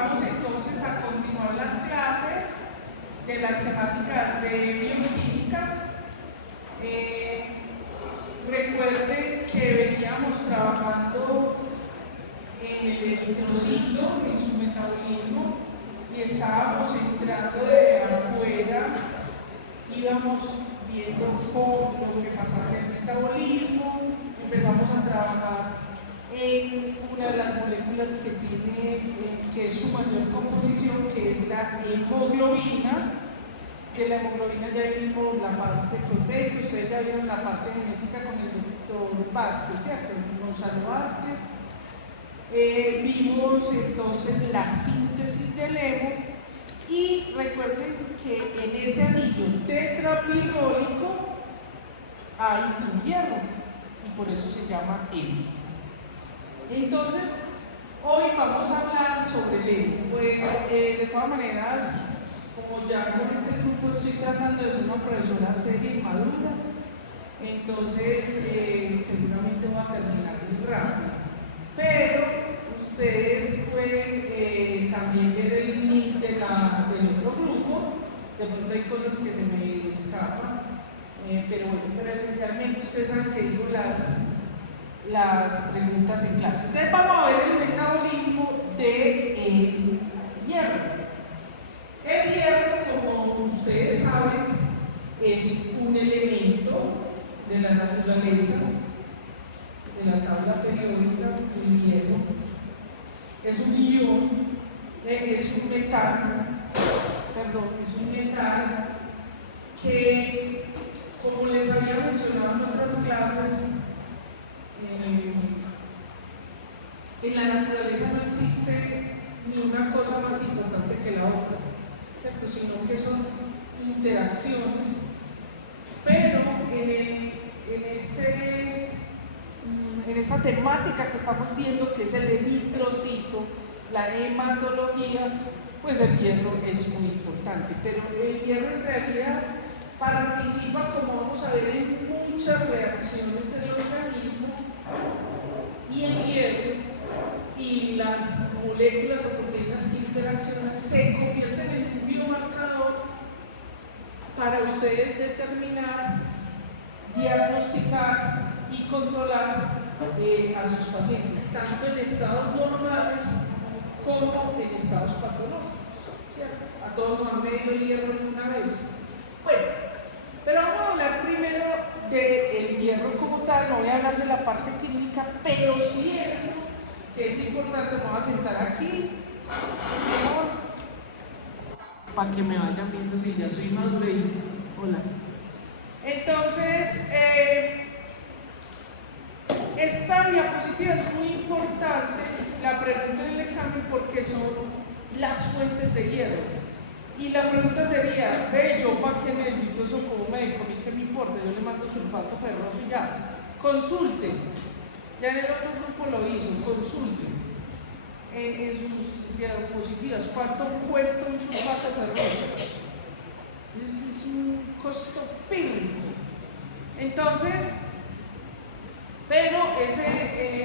vamos entonces a continuar las clases de las temáticas de bioquímica. Recuerden que veníamos trabajando en el eritrocito, en su metabolismo, y estábamos entrando de afuera, íbamos viendo lo que pasaba en el metabolismo, empezamos a trabajar en una de las moléculas que tiene, que es su mayor composición, que es la hemoglobina. De la hemoglobina ya vimos la parte proteica, ustedes ya vieron la parte genética con el doctor Vázquez, ¿cierto? Gonzalo Vázquez. Vimos entonces la síntesis del hemo, y recuerden que en ese anillo tetrapirrólico hay un hierro, y por eso se llama hemo. Entonces, hoy vamos a hablar sobre el hemo. Pues de todas maneras, como ya con este grupo estoy tratando de ser una profesora seria y madura, entonces seguramente va a terminar muy rápido. Pero ustedes pueden también ver el link del otro grupo. De pronto hay cosas que se me escapan, pero bueno, pero esencialmente ustedes saben que digo las preguntas en clase. Entonces vamos a ver el metabolismo del hierro. El hierro, como ustedes saben, es un elemento de la naturaleza, de la tabla periódica del hierro. Es un ion, es un metal que, como les había mencionado en otras clases, en la naturaleza no existe ni una cosa más importante que la otra, ¿cierto? Sino que son interacciones, pero en esta temática que estamos viendo, que es el eritrocito, la hematología, pues el hierro es muy importante, pero el hierro en realidad participa, como vamos a ver, en muchas reacciones del organismo, y el hierro y las moléculas o proteínas que interaccionan se convierten en un biomarcador para ustedes determinar, diagnosticar y controlar a sus pacientes, tanto en estados normales como en estados patológicos, ¿cierto? A todos nos han medido el hierro alguna vez. Bueno, pero vamos a hablar primero del hierro como tal. No voy a hablar de la parte clínica, pero sí esto, que es importante. Me voy a sentar aquí, para que me vayan viendo si ya soy madura y hola. Entonces, esta diapositiva es muy importante, la pregunta en el examen, porque son las fuentes de hierro. Y la pregunta sería, ve, yo para qué necesito eso como médico, a mí qué me importa, yo le mando sulfato ferroso y ya. Consulte, ya en el otro grupo lo hizo, consulte en sus diapositivas cuánto cuesta un sulfato ferroso. Es un costo pírrico. Entonces, pero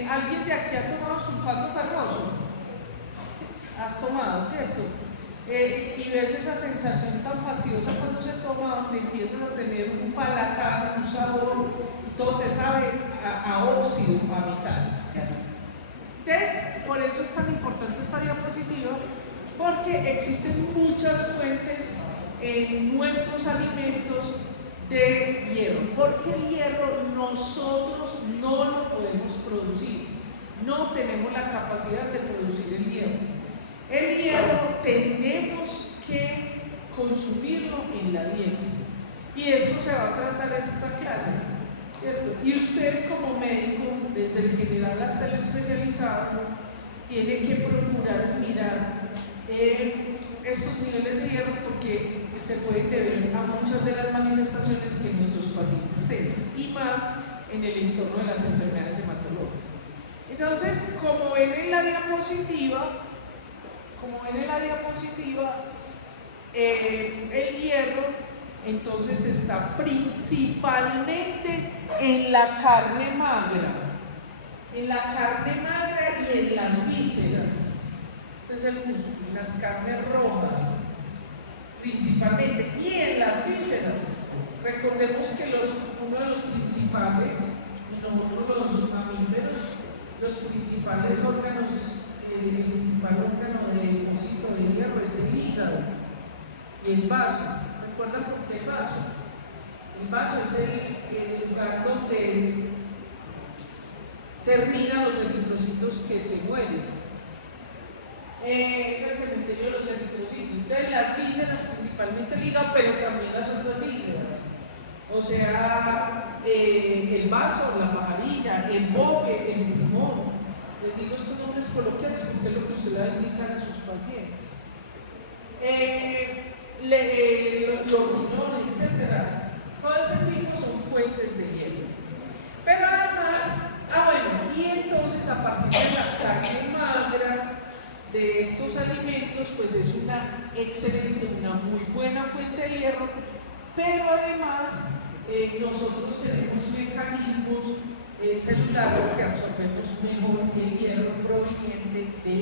alguien de aquí ha tomado sulfato ferroso. Has tomado, ¿cierto? Y ves esa sensación tan fastidiosa cuando se toma, donde empiezas a tener un paladar, un sabor, y todo te sabe a óxido, a metal, ¿cierto? Entonces, por eso es tan importante esta diapositiva, porque existen muchas fuentes en nuestros alimentos de hierro, porque el hierro nosotros no lo podemos producir, no tenemos la capacidad de producir el hierro. El hierro tenemos que consumirlo en la dieta, y esto se va a tratar en esta clase, ¿cierto? Y usted como médico, desde el general hasta el especializado, tiene que procurar mirar estos niveles de hierro, porque se pueden deber a muchas de las manifestaciones que nuestros pacientes tengan, y más en el entorno de las enfermedades hematológicas. Entonces, como ven en la diapositiva, el hierro entonces está principalmente en la carne magra y en las vísceras, ese es el músculo, en las carnes rojas principalmente, y en las vísceras. Recordemos que uno de los principales, y nosotros los mamíferos, los principales órganos, el principal órgano de depósito de hierro es el hígado y el vaso. ¿Recuerdan por qué el vaso? El vaso es el lugar donde terminan los eritrocitos que se mueren. Es el cementerio de los eritrocitos. Entonces las vísceras, principalmente el hígado, pero también las otras vísceras. O sea, el vaso, la pajarilla, el bofe, el pulmón. Les digo estos nombres coloquiales porque es lo que usted le va a indicar a sus pacientes. Los riñones, etc. Todo ese tipo son fuentes de hielo. Pero además, bueno, y entonces a partir de la carne magra de estos alimentos, pues es una excelente, una muy buena fuente de hierro, pero además nosotros tenemos mecanismos celulares que absorbemos mejor el hierro proveniente de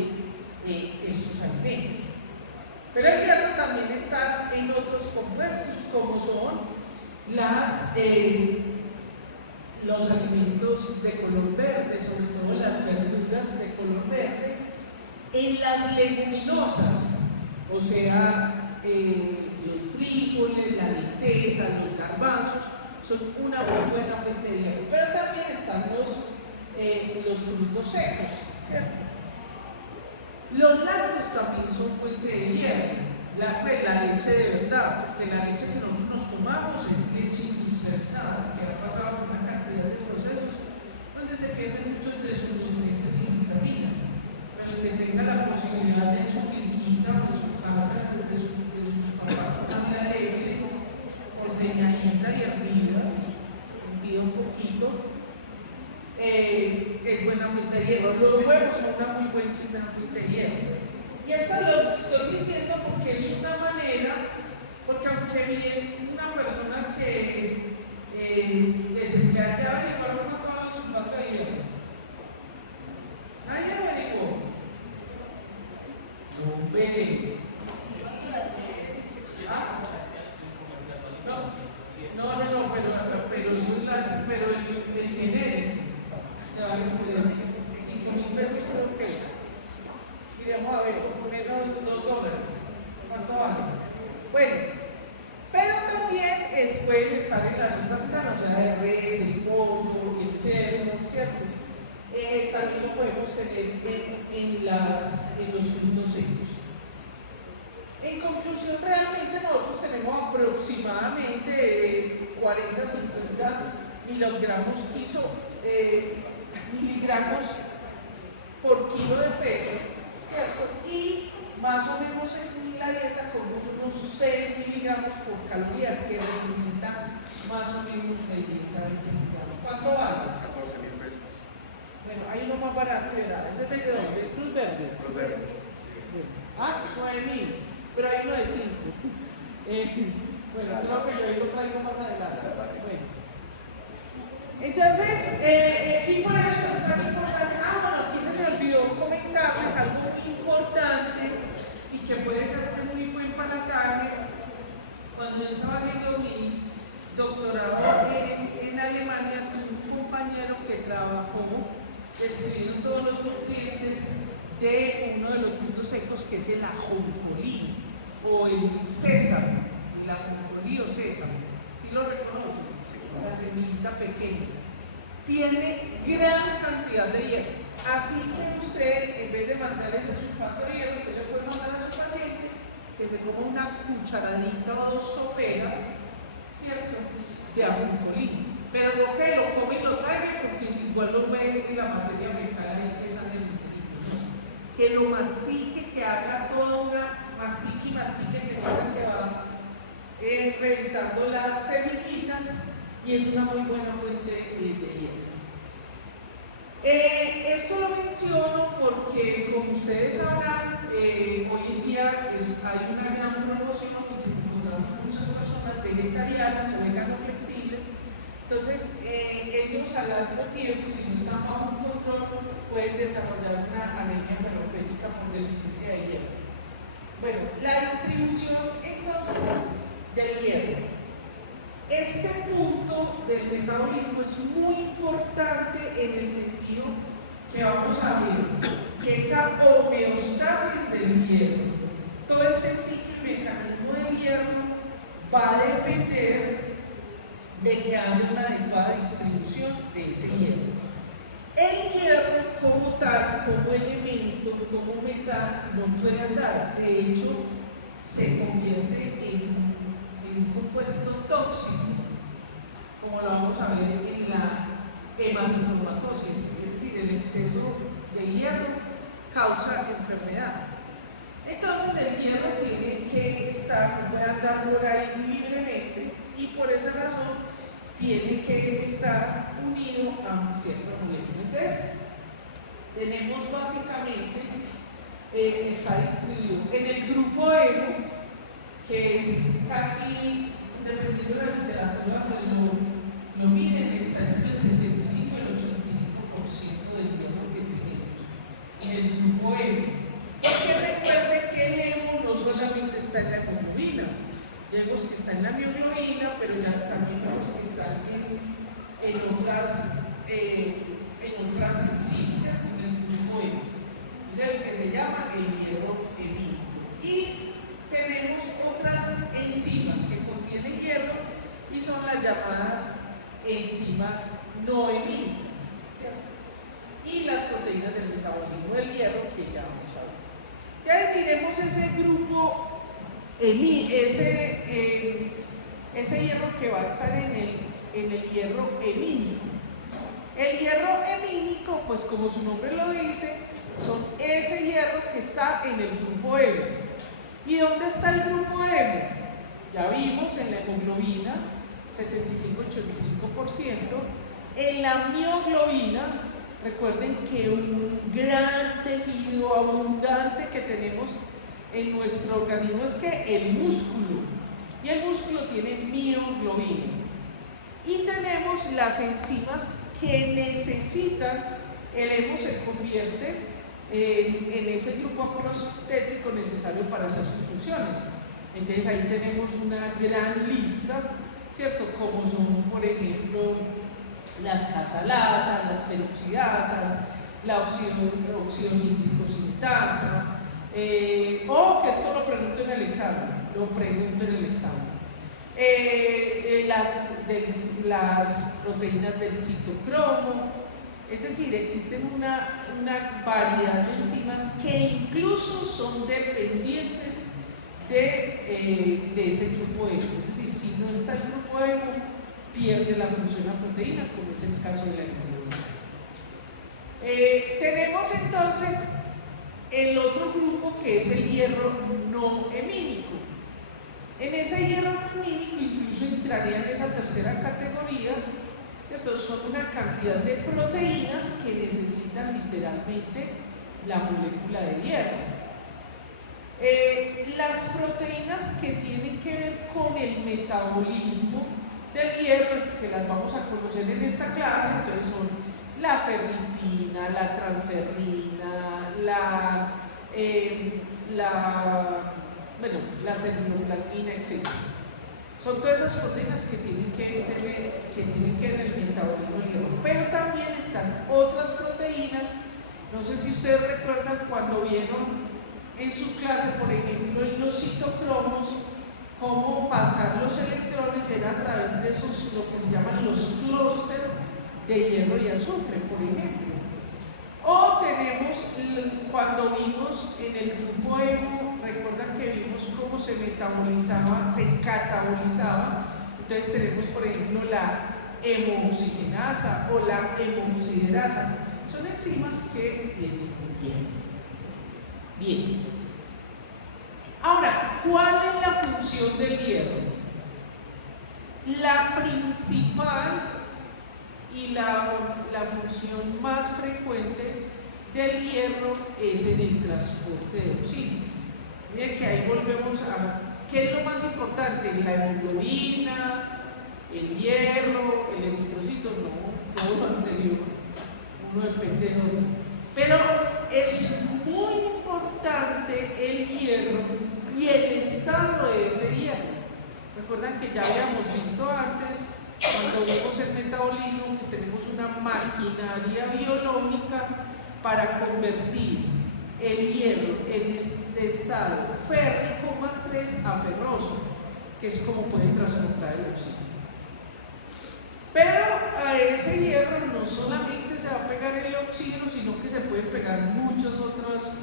estos alimentos. Pero el hierro también está en otros compuestos, como son los alimentos de color verde, sobre todo las verduras de color verde, en las leguminosas, o sea, los frijoles, la lenteja, los garbanzos, son una muy buena fuente de hierro. Pero también están los frutos secos, ¿cierto? Los lácteos también son fuente de hierro, la leche de verdad, porque la leche que nosotros nos tomamos es leche industrializada, que ha pasado por una cantidad de procesos donde se pierden muchos de sus nutrientes y vitaminas. Pero que tenga la posibilidad de su finquita o de su casa, de sus papás, tomar la leche ordeñadita y hervida un poquito, es buena fuente de hierro. Los huevos son una muy buena fuente de hierro. Y esto lo estoy diciendo porque es una manera, porque aunque viene una persona que se ya averiguaron cuánto su plato de hierro. Nadie averiguó. No ve. Pero el genérico te vale 5.000 pesos, creo que es. Y vamos a ver, menos $2. ¿Cuánto vale? Bueno, pero también pueden estar en las otras carnes, o sea, de res, el pollo, el cerdo, ¿cierto? También lo podemos tener en los frutos secos. En conclusión, realmente nosotros tenemos aproximadamente 40-50 miligramos por kilo de peso, ¿cierto? Y más o menos en la dieta comemos unos 6 miligramos por caloría, que representa más o menos de 10 a 20 miligramos. ¿Cuánto vale? 14.000 pesos. Bueno, hay uno más barato, ¿verdad? ¿Ese es de dónde? ¿El Cruz Verde? Cruz Verde. 9.000, pero hay uno de 5. Bueno, creo que yo ahí lo traigo más adelante. Bueno. Entonces, y por eso es tan importante. Bueno, aquí se me olvidó comentarles algo muy importante y que puede ser muy buen palatable. Cuando yo estaba haciendo mi doctorado en Alemania, tuve un compañero que trabajó escribiendo todos los nutrientes de uno de los frutos secos, que es el ajonjolí o el sésamo, el ajonjolí o sésamo. ¿Sí lo reconocen? La semillita pequeña. Tiene gran cantidad de hierro. Así que usted, en vez de mandarle ese sulfato de hierro, usted le puede mandar a su paciente que se coma una cucharadita o 2 soperas, ¿cierto?, de ajonjolí. Pero no que lo come y lo traiga, porque si igual lo ve en la materia fecal ahí que sale el nutrito, ¿no? Que lo mastique, que haga toda una mastique, que sabe que va reventando las semillitas, y es una muy buena fuente de hierro. Esto lo menciono porque, como ustedes sabrán, hoy en día hay una gran promoción, porque encontramos muchas personas vegetarianas o veganos flexibles. Entonces, ellos al largo tiempo, si no están bajo control, pueden desarrollar una anemia ferropénica por deficiencia de hierro. Bueno, la distribución entonces del hierro. Este punto del metabolismo es muy importante en el sentido que vamos a ver que esa homeostasis del hierro, todo ese ciclo y mecanismo del hierro va a depender de que haya una adecuada distribución de ese hierro. El hierro como tal, como elemento, como metal, no puede andar. De hecho, se convierte en un compuesto tóxico, como lo vamos a ver en la hematicromatosis, es decir, el exceso de hierro causa enfermedad. Entonces el hierro tiene que estar, no puede andar por ahí libremente, y por esa razón tiene que estar unido a cierta molécula. Entonces, tenemos básicamente, está distribuido en el grupo hemo, que es casi, dependiendo de la literatura, que lo miren, está entre el 75 y el 85% del hierro que tenemos en el grupo hemo. Porque recuerde que el hemo no solamente está en la hemoglobina, ya vemos que está en la mioglobina, pero ya también vemos que está en otras enzimas, en el grupo hemo. Es el que se llama el hierro hemínico. Y tenemos otras enzimas que contienen hierro y son las llamadas enzimas no hemínicas, ¿cierto? Y las proteínas del metabolismo del hierro, que ya vamos a ver. Ya diremos ese grupo, ese hierro que va a estar en el hierro hemínico. El hierro hemínico, pues como su nombre lo dice, son ese hierro que está en el grupo hemo. ¿Y dónde está el grupo hemo? Ya vimos en la hemoglobina, 75-85%, en la mioglobina. Recuerden que un gran tejido abundante que tenemos en nuestro organismo es que el músculo, y el músculo tiene mioglobina. Y tenemos las enzimas que necesitan, el hemo se convierte en ese grupo apoprotético necesario para hacer sus funciones. Entonces ahí tenemos una gran lista, ¿cierto? Como son, por ejemplo, las catalasas, las peroxidasas, la oxidonitricosintasa, o que esto lo pregunto en el examen, las proteínas del citocromo. Es decir, existen una variedad de enzimas que incluso son dependientes de ese grupo hemo. Es decir, si no está el grupo hemo, pierde la función la proteína, como es el caso de la hemoglobina. Tenemos entonces el otro grupo, que es el hierro no hemínico. En ese hierro no hemínico incluso entraría en esa tercera categoría, ¿cierto? Son una cantidad de proteínas que necesitan literalmente la molécula de hierro. Las proteínas que tienen que ver con el metabolismo del hierro, que las vamos a conocer en esta clase, entonces son la ferritina, la transferrina, la ceruloplasmina, etc. Son todas esas proteínas que tienen que ver en el metabolismo del hierro. Pero también están otras proteínas. No sé si ustedes recuerdan cuando vieron en su clase, por ejemplo, en los citocromos, cómo pasar los electrones era a través de esos, lo que se llaman los clústeres de hierro y azufre, por ejemplo. O tenemos, cuando vimos en el grupo hemo, recuerdan que vimos cómo se metabolizaba, se catabolizaba. Entonces tenemos, por ejemplo, la hemooxigenasa o la hemooxiderasa. Son enzimas que vienen con hierro. Bien. Ahora, ¿cuál es la función del hierro? La principal y la función más frecuente del hierro es en el transporte de oxígeno. Miren que ahí volvemos a ¿qué es lo más importante? La hemoglobina, el hierro, el eritrocito, no, todo lo anterior, uno depende de otro. Pero es muy importante el hierro y el estado de ese hierro. Recuerdan que ya habíamos visto antes, cuando vimos el metabolismo, que tenemos una maquinaria biológica para convertir el hierro en este estado férrico más 3 a ferroso, que es como pueden transportar el oxígeno. Pero a ese hierro no solamente se va a pegar el oxígeno, sino que se pueden pegar muchos otros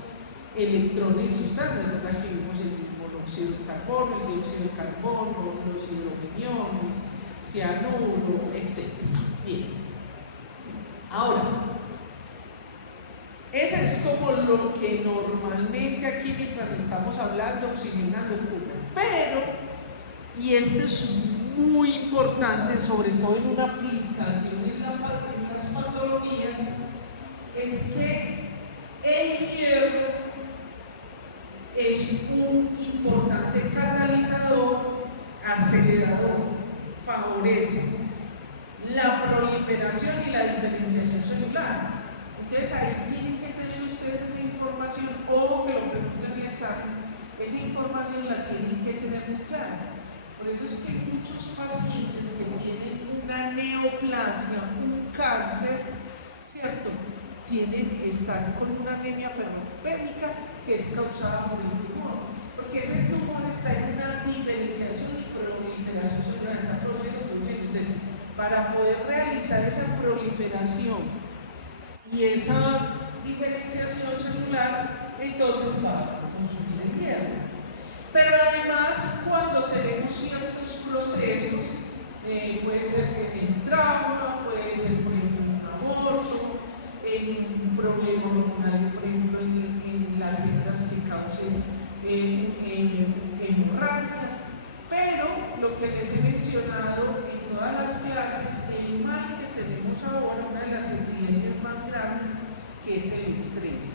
electrones y sustancias. ¿Verdad? Aquí vimos el monóxido de carbono, el dióxido de carbono, los hidrogeniones, cianuro, etc. Bien. Ahora, ese es como lo que normalmente aquí mientras estamos hablando, oxigenando ocurre. Pero, y esto es muy importante, sobre todo en una aplicación en las patologías, es que el hierro es un importante catalizador, acelerador, favorece la proliferación y la diferenciación celular. Entonces ahí tienen que tener ustedes esa información, o que lo pregunten en el examen, esa información la tienen que tener muy clara. Por eso es que muchos pacientes que tienen una neoplasia, un cáncer, ¿cierto? Están con una anemia ferropénica que es causada por el tumor, porque ese tumor está en una diferenciación y proliferación celular, está produciendo. Entonces, para poder realizar esa proliferación y esa diferenciación celular, entonces va a consumir el hierro. Pero además, cuando tenemos ciertos procesos, puede ser en el trauma, puede ser por ejemplo en un aborto, en un problema hormonal, por ejemplo en las hembras que causen hemorragias. Pero lo que les he mencionado en todas las clases, el mal que tenemos ahora, una de las epidemias más grandes, que es el estrés.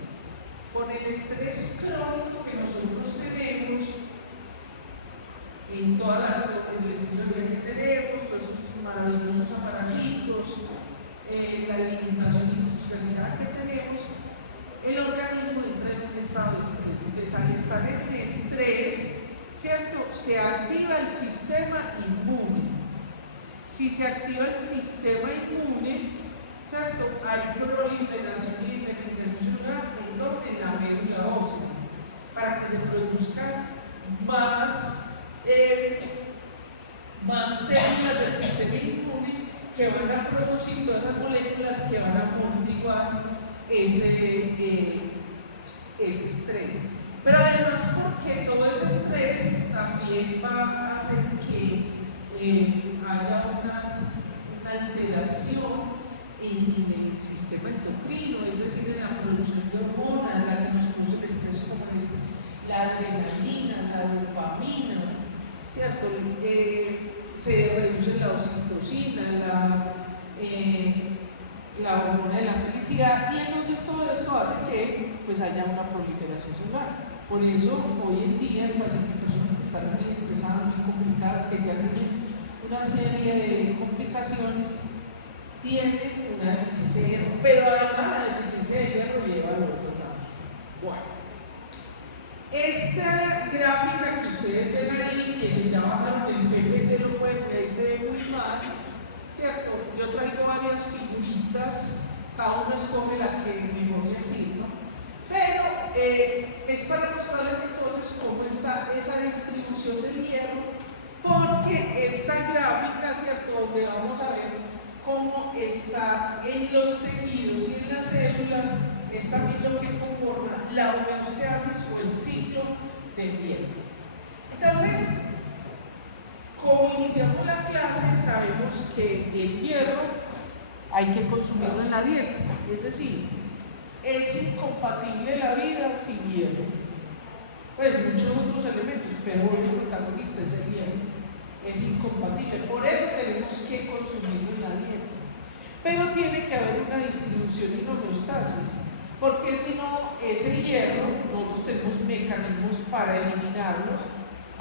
Con el estrés crónico que nosotros tenemos, en todas las el estilo de vida que tenemos, todos esos maravillosos aparatitos, la alimentación industrializada que tenemos, el organismo entra en un estado de estrés. Entonces, al estar en estrés, ¿cierto? Se activa el sistema inmune. Si se activa el sistema inmune, ¿cierto? Hay proliferación y diferenciación celular en la médula ósea, para que se produzcan más células del sistema inmune que van a producir todas esas moléculas que van a amortiguar ese estrés. Pero además, porque todo ese estrés también va a hacer que haya una alteración en el sistema endocrino, es decir, en la producción de hormonas, la que nos produce el estrés, como es la adrenalina, la dopamina, ¿cierto? Se reduce la oxitocina, la hormona de la felicidad, y entonces todo esto hace que pues haya una proliferación celular. Por eso hoy en día hay personas que están muy estresadas, muy complicadas, que ya tienen una serie de complicaciones, tienen una deficiencia de hierro, pero además la deficiencia de hierro lleva al otro también. Bueno, esta gráfica que ustedes ven ahí, quienes ya bajaron el PPT lo pueden ver, se ve muy mal, ¿cierto? Yo traigo varias figuritas, cada uno escoge la que mejor le sirva, pero es para mostrarles entonces cómo está esa distribución del hierro, porque esta gráfica, ¿cierto? Donde vamos a ver cómo está en los tejidos y en las células, es también lo que conforma la homeostasis o el ciclo del hierro. Entonces, como iniciamos la clase, sabemos que el hierro hay que consumirlo en la dieta, es decir, es incompatible la vida sin hierro. Pues muchos otros elementos, pero el protagonista es el hierro. Es incompatible, por eso tenemos que consumirlo en la dieta. Pero tiene que haber una distribución y una homeostasis, porque si no, ese hierro, nosotros tenemos mecanismos para eliminarlos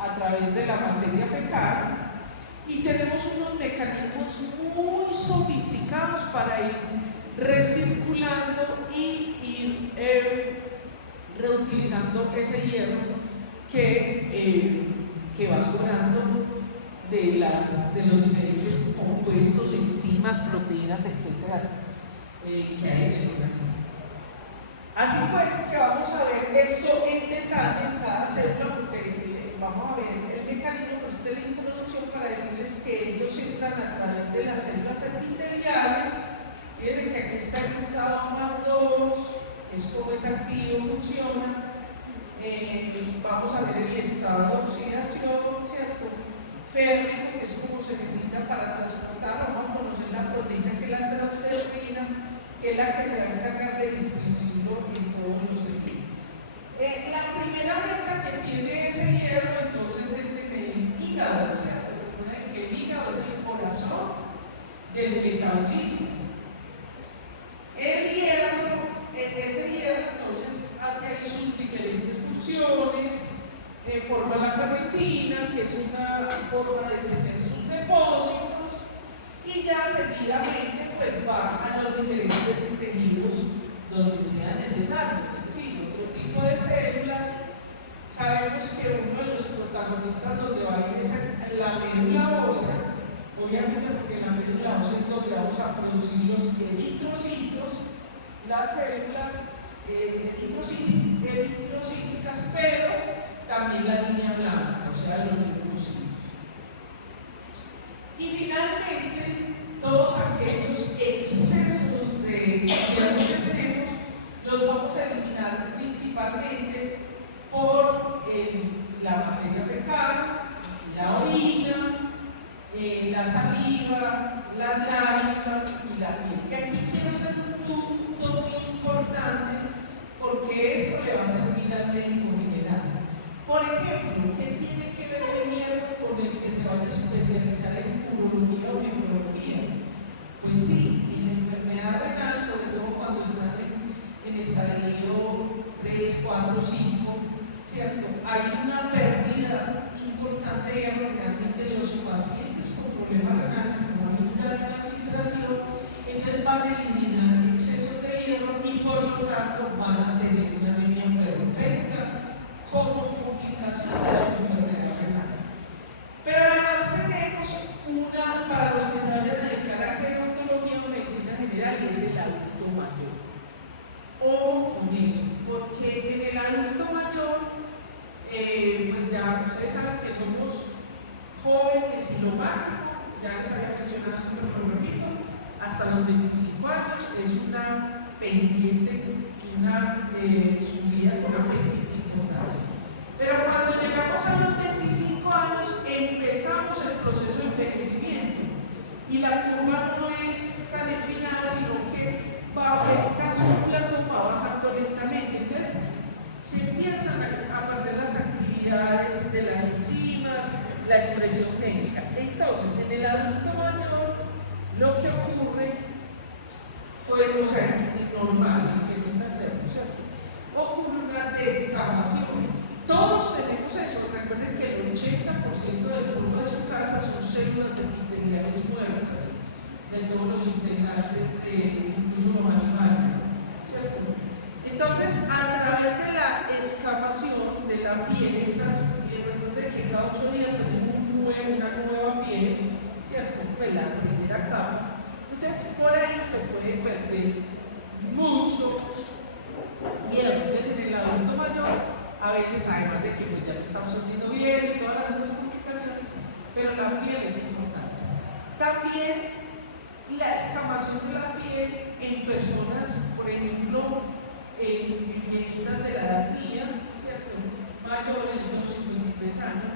a través de la materia fecal, y tenemos unos mecanismos muy sofisticados para ir recirculando y ir reutilizando ese hierro que va sobrando de los diferentes compuestos, enzimas, proteínas, etcétera, que hay en el organismo. Así pues, que vamos a ver esto en detalle en cada célula, porque vamos a ver el mecanismo, pero esta es la introducción para decirles que ellos entran a través de las células epiteliales. Fíjense que aquí está en estado más 2, es como es activo, funciona. Vamos a ver el estado de oxidación, ¿cierto? Férrico, que es como se necesita para transportar, vamos a conocer la proteína que es la transferrina, que es la que se va a encargar de distribuirlo en todos los tejidos. La primera meta que tiene ese hierro, entonces, es en el hígado, o sea, recuerden que el hígado es el corazón del metabolismo. El hierro, ese hierro, entonces, hace ahí sus diferentes funciones, forma la ferritina, que es una forma de tener sus depósitos, y ya seguidamente pues va a los diferentes tejidos donde sea necesario. Es decir, otro tipo de células, sabemos que uno de los protagonistas donde va a ir es la médula ósea, obviamente porque en la médula ósea es donde vamos a producir los eritrocitos, las células eritrocíticas, pero también la línea blanca, o sea, los linfocitos. Y finalmente, todos aquellos excesos de hierro que tenemos los vamos a eliminar principalmente por la materia fecal, la orina, la saliva, las lágrimas y la piel. Que aquí quiero hacer un punto muy importante porque esto le va a servir al médico general. Por ejemplo, ¿qué tiene que ver el hierro con el que se vaya a especializar en urología o nefrología? Pues sí, en la enfermedad renal, sobre todo cuando están en estadio 3, 4, 5, ¿cierto? Hay una pérdida importante de hierro realmente en los pacientes con problemas renales, como hay una filtración, entonces van a eliminar exceso de hierro y por lo tanto van a tener una anemia ferropénica como complicación de su enfermedad renal. Pero además tenemos una para los que se vayan a dedicar a gerontología o medicina general, y es el adulto mayor. O con eso, porque en el adulto mayor, pues ya ustedes saben que somos jóvenes y lo máximo, ya les había mencionado esto, pero lo repito, hasta los 25 años es una pendiente, una subida con una pendiente importante. Pero cuando llegamos a los 25 años empezamos el proceso de envejecimiento y la curva no es tan empinada, sino que es casi un platón, va bajando lentamente. Entonces se empiezan a perder las actividades de las enzimas, la expresión médica. Entonces, en el adulto mayor, lo que ocurre fue, o sea, normal, que no está enfermo, ¿cierto? Ocurre una descamación. Todos tenemos eso. Recuerden que el 80% del polvo de su casa son células epiteliales muertas de todos los integrantes, incluso los animales, ¿cierto? Entonces, a través de la escamación de la piel, recuerden que cada 8 días tenemos una nueva piel, ¿cierto? Pues la primera capa. Entonces, por ahí se puede perder mucho hierro. Entonces, en el adulto mayor, a veces, además de que pues, ya lo estamos sintiendo bien y todas las otras complicaciones, pero la piel es importante. También la escamación de la piel en personas, por ejemplo, medidas de la edad mía, ¿cierto? Mayores de los 53 años.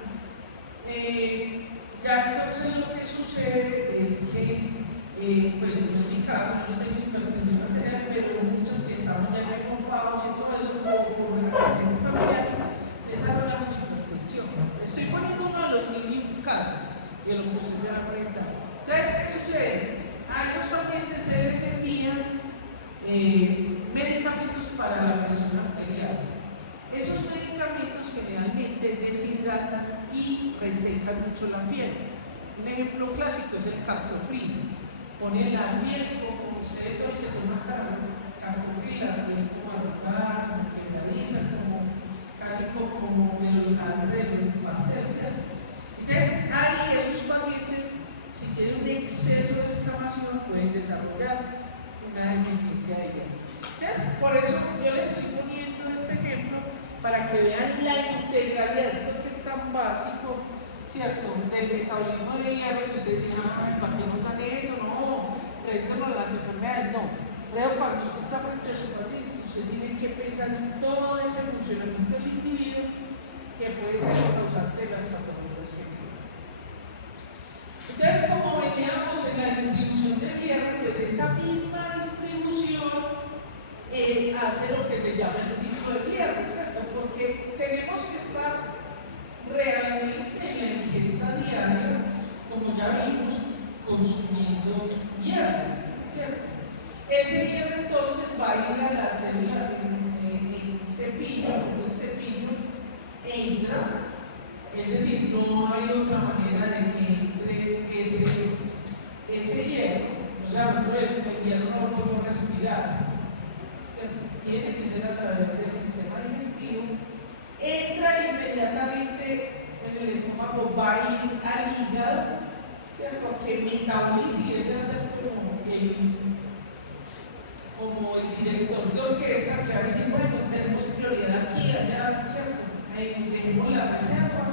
Ya entonces lo que sucede es que, pues en mi caso, no tengo hipertensión arterial, pero muchas que estamos ya comprados y todo eso, por antecedentes familiares, desarrollamos hipertensión. Estoy poniendo uno de los mil casos de lo que ustedes se van a preguntar. Entonces, ¿qué sucede? A estos pacientes se les envían medicamentos para la presión arterial. Esos medicamentos generalmente deshidratan y resecan mucho la piel. Un ejemplo clásico es el captopril. Pone la piel, como ustedes ven que toma captopril, la piel como arrugada, como quebradiza, como casi como el pastel, ¿cierto? Entonces, ahí esos pacientes, si tienen un exceso de escamación, pueden desarrollar una deficiencia de hierro. Entonces, por eso yo les estoy poniendo este ejemplo para que vean la integralidad, esto que es tan básico, ¿cierto? Del metabolismo de hierro, que ustedes dirán, ¿para qué nos dan eso? No, préntanos las enfermedades, no. Pero cuando usted está frente a su paciente, usted tiene que pensar en todo ese funcionamiento del individuo que puede ser el causante de las patologías que tiene. Entonces, como veníamos en la distribución del hierro, pues esa misma distribución hace lo que se llama el ciclo del hierro, ¿cierto? Porque tenemos que estar realmente en la ingesta diaria, como ya vimos, consumiendo hierro, ¿cierto? Ese hierro entonces va a ir a las células en cepillo, el cepillo entra, es decir, no hay otra manera de que entre ese hierro, o sea, el hierro no lo podemos respirar, ¿cierto? Tiene que ser a través del sistema digestivo, entra inmediatamente en el estómago, va a ir al hígado, ¿cierto? Que metaboliza y ese va a ser como el director de orquesta, que a veces, bueno, tenemos prioridad aquí, allá, ¿cierto? Dejemos la reserva.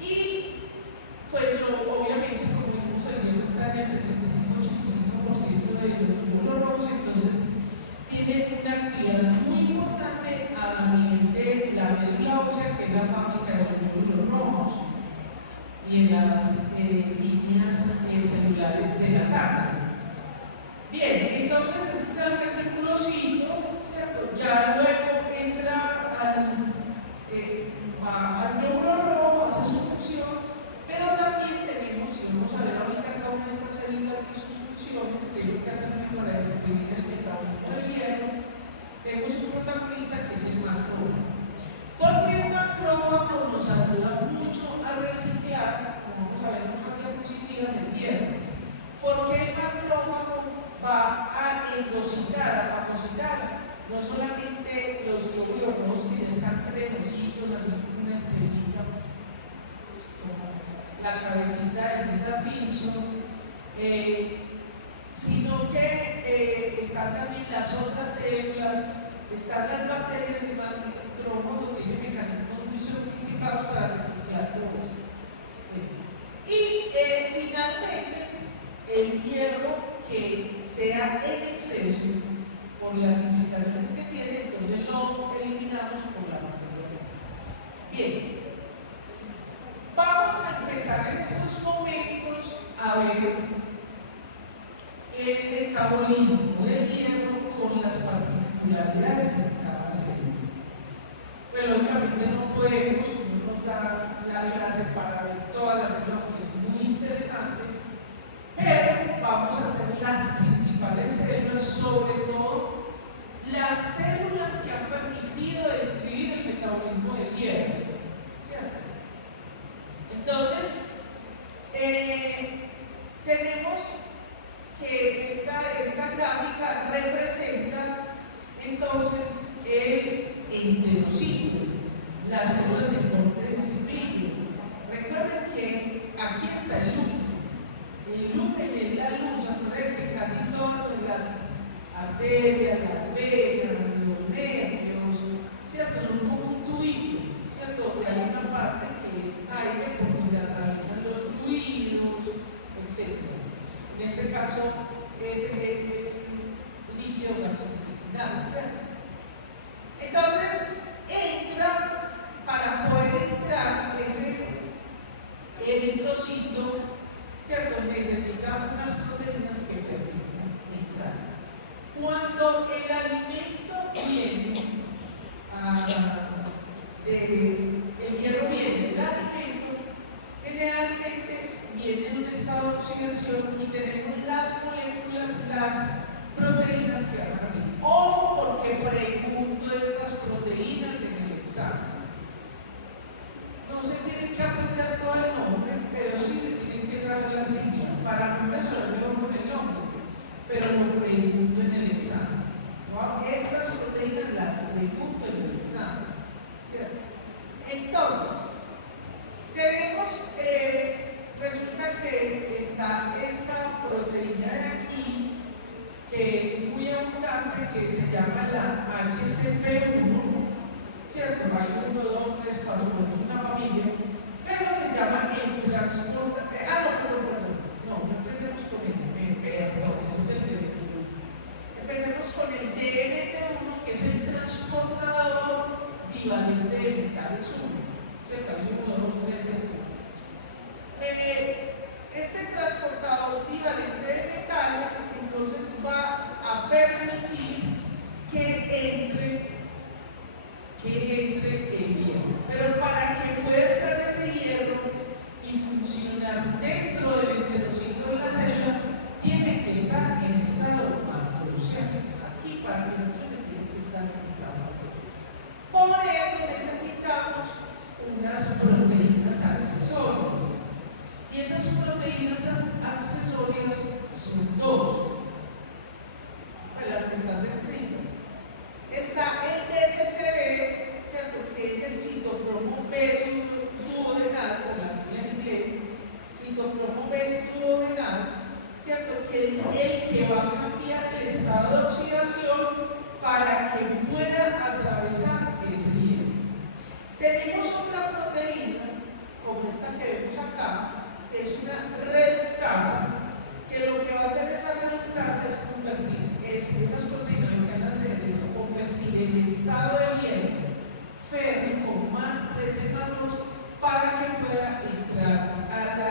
Y, pues, obviamente, como vimos, el hierro está en el 75-85% de los glóbulos rojos, entonces tiene una actividad muy importante a nivel de la médula ósea, que es la fábrica de los glóbulos rojos, y en las líneas celulares de la sangre. Bien, entonces este es el reticulocito, ¿cierto? Ya luego entra al glóbulo rojo, hace su función, pero también tenemos, y vamos a ver ahorita cada una de estas células y sus funciones, que es lo que hacen para describir el metabolismo del hierro, tenemos un protagonista que es el macrófago. Porque el macrófago nos ayuda mucho a reciclar, como vamos a ver en otras diapositivas, el hierro. Porque el macrófago va a endocitar, a fagocitar no solamente los glóbulos rojos que ya están cremositos, así como una estrellita, como la cabecita de Lisa Simpson, sino que están también las otras células, están las bacterias que van, el macrófago tiene mecanismos muy sofisticados para reciclar todo eso. Y finalmente, el hierro que sea en exceso por las implicaciones que tiene, entonces lo eliminamos por la bacteria. Bien, vamos a empezar en estos momentos a ver el metabolismo del hierro con las particularidades de cada célula. Pero lógicamente no podemos, no nos da la clase para ver todas las células porque es muy interesante. Pero vamos a hacer las principales células, sobre todo las células que han permitido describir el metabolismo del hierro, ¿cierto? Entonces, tenemos que esta gráfica representa entonces el enterocito, las células en borde del cepillo. Recuerden que aquí está el lumen. El lumen es la luz, acuérdense que casi todas las arterias, las venas, los nervios, ¿cierto? Son como un tubito, ¿cierto? Y hay una parte que es aire por donde atraviesan los fluidos, etc. En este caso es el líquido gastrointestinal, ¿cierto? Entonces, entra, para poder entrar, ese eritrocito, ¿cierto? Necesita unas proteínas que permitan entrar. Cuando el alimento viene, el hierro viene del alimento, generalmente viene en un estado de oxidación y tenemos las moléculas, las proteínas que van a venir. Ojo, porque pregunto estas proteínas en el examen. No se tienen que aprender todo el nombre, pero sí se tienen que saber que es muy abundante, que se llama la HCP1, ¿cierto? Hay 1, 2, 3, 4, una familia, pero se llama el transporte. No empecemos con ese, perdón, ese es el DMT1. Empecemos con el DMT1, que es el transportador divalente de metales 1, ¿cierto? Hay 1, 2, 3, 7. Este transportador divalente de metales entonces va a permitir que entre el hierro. Pero para que pueda entrar ese hierro y funcionar dentro del enterocito de la célula, tiene que estar en estado más crucial. Aquí, para que funcione, tiene que estar en estado más crucial. Por eso necesitamos unas proteínas accesorias. Y esas proteínas accesorias son dos, las que están descritas. Está el DSTB, ¿cierto? Que es el citocromo B duodenal, por la sigla en inglés, citocromo B duodenal, ¿cierto? Que es el que va a cambiar el estado de oxidación para que pueda atravesar ese hierro. Tenemos otra proteína, como esta que vemos acá, que es una reductasa, que lo que va a hacer esa reductasa es convertir, esas proteínas lo que van a hacer es convertir el estado de hierro férrico más 13 más 2 para que pueda entrar a la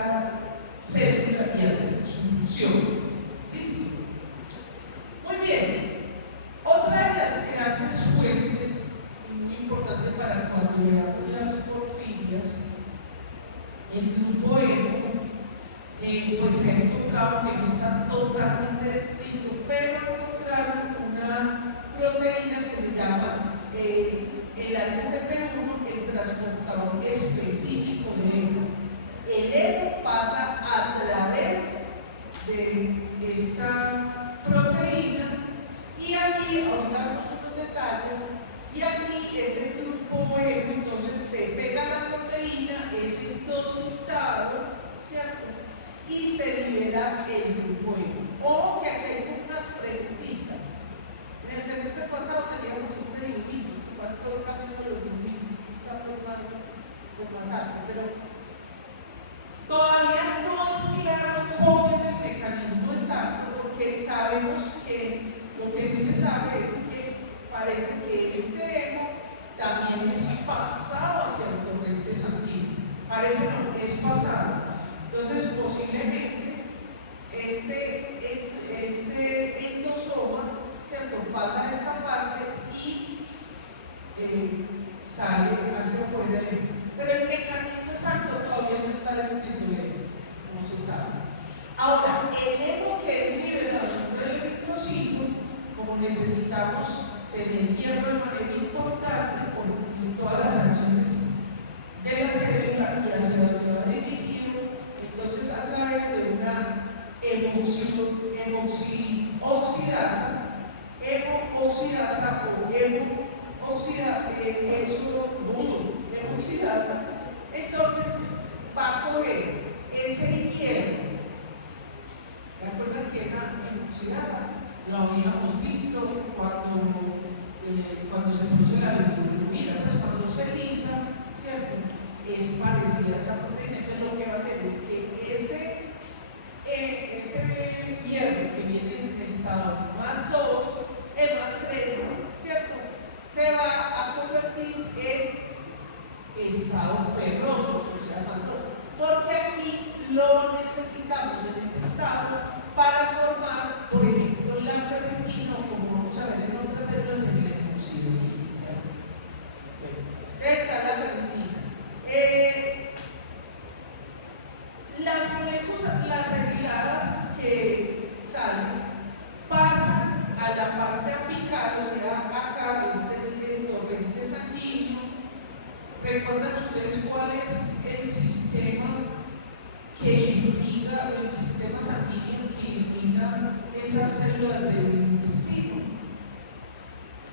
célula y hacer su función. ¿Listo? Muy bien. Otra de las grandes fuentes, muy importante para cuando veamos las porfirias, el grupo hemo, pues se ha encontrado que no está totalmente restricto, pero encontraron una proteína que se llama el HCP1, el transportador específico de hemo. El hemo pasa a través de esta proteína y aquí, ahorita vemos unos detalles, y aquí es el grupo hemo, entonces se pega la proteína, es endocitado, ¿cierto? Y se libera el grupo hemo. Ojo que aquí hay unas preguntitas. En el semestre pasado teníamos este dibujito, va a estar cambiando los dibujitos, está más alto, pero todavía no es claro cómo es el mecanismo exacto, porque sabemos que lo que sí se sabe es que parece que este hemo también es pasado hacia el torrente sanguíneo. Parece que es pasado. Entonces, posiblemente este endosoma, ¿cierto?, pasa a esta parte y sale hacia afuera del hemo. Pero el mecanismo exacto todavía no está descrito bien, no se sabe. Ahora, el hemo que es liberado por el eritrocito, como necesitamos tener hierro de manera importante por todas las acciones de la célula y hacia donde va dirigido, entonces a través de una hemoxidasa, entonces va a coger ese hierro. ¿Recuerdan que esa hemoxidasa lo habíamos visto cuando se produce la bilirrubina? Entonces, cuando se lisa, ¿cierto?, es parecida a esa proteína. Entonces, lo que va a hacer es que ese hierro que viene en estado más 2, más 3, ¿cierto?, se va a convertir en estado ferroso, o sea, más 2, porque aquí lo necesitamos en ese estado para formar, por ejemplo, la ferritina, como vamos a ver en otras células del hemociclo. Esta es la ferritina. Las moléculas, las aniladas que salen, pasan a la parte apical, o sea, acá, este es el torrente sanguíneo. ¿Recuerdan ustedes cuál es el sistema que irriga, el sistema sanguíneo que irriga esas células del intestino?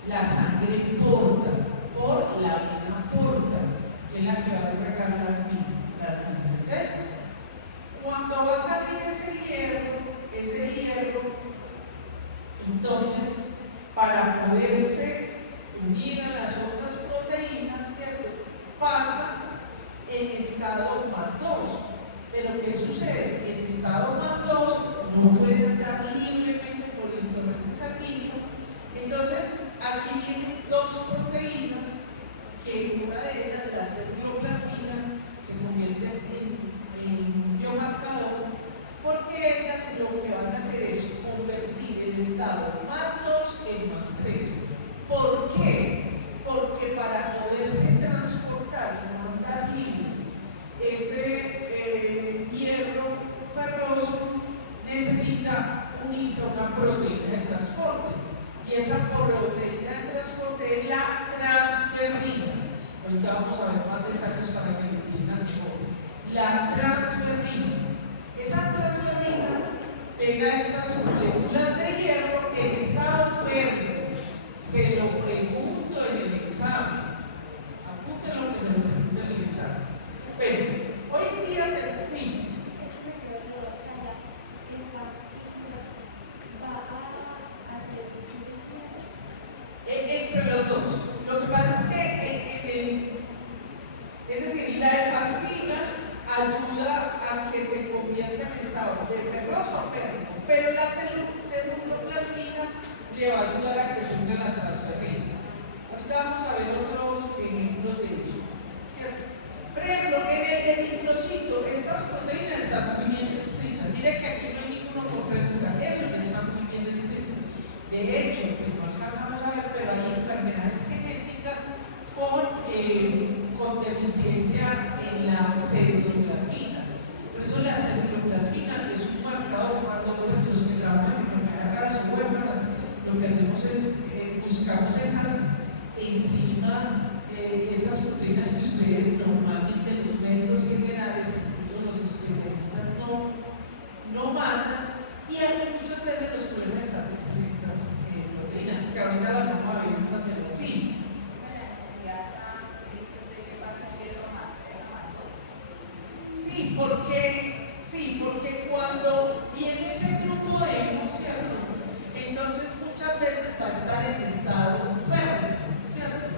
La sangre porta, por la vena porta, que es la que va a irrigar las vías. Entonces, cuando va a salir ese hierro Entonces, para poderse unir a las otras proteínas, ¿cierto?, pasa en estado +2. Pero ¿qué sucede? En estado +2 no puede andar libremente por el torrente sanguíneo. Entonces, aquí vienen dos proteínas que una de ellas, la ceruloplasmina, se convierte en biomarcador, porque ellas lo que van a hacer es convertir el estado +2 en +3. ¿Por qué? Porque para poderse transportar y no andar libre, ese hierro ferroso necesita unirse a una proteína de transporte, y esa proteína de transporte es la transferrina. Ahorita vamos a ver más detalles para que lo entiendan mejor. La transferrina. Esa transferrina pega estas moléculas de hierro en estado férreo. Se lo pregunto en el examen. Apunten lo que se lo pregunto en el examen. Pero hoy en día, sí. Entre los dos. Lo que pasa es que, es decir, la efastina ayuda a que se convierta en estado de ferroso a férreo, pero la ceruloplasmina le va a ayudar a que suba la transferrina. Ahorita vamos a ver otros ejemplos de eso, ¿cierto? Por ejemplo, en el eritrocito, estas proteínas están muy bien descritas. Mire que aquí no hay ninguno con pregunta, eso ya está muy bien descrito. De hecho, pues no alcanzamos a ver, pero hay enfermedades genéticas con deficiencia en la ceruloplasmina. Por eso la ceruloplasmina es un marcador. Cuando pues, los que trabajan en enfermedades raras o huérfanas, lo que hacemos es buscamos esas enzimas, esas proteínas que ustedes normalmente los médicos generales, incluso los especialistas, no mandan, y muchas veces los problemas están en estas proteínas, que ahorita las vamos a ver más en sí. Porque cuando viene ese grupo de hemo, ¿cierto?, entonces muchas veces va a estar en estado férreo, ¿cierto?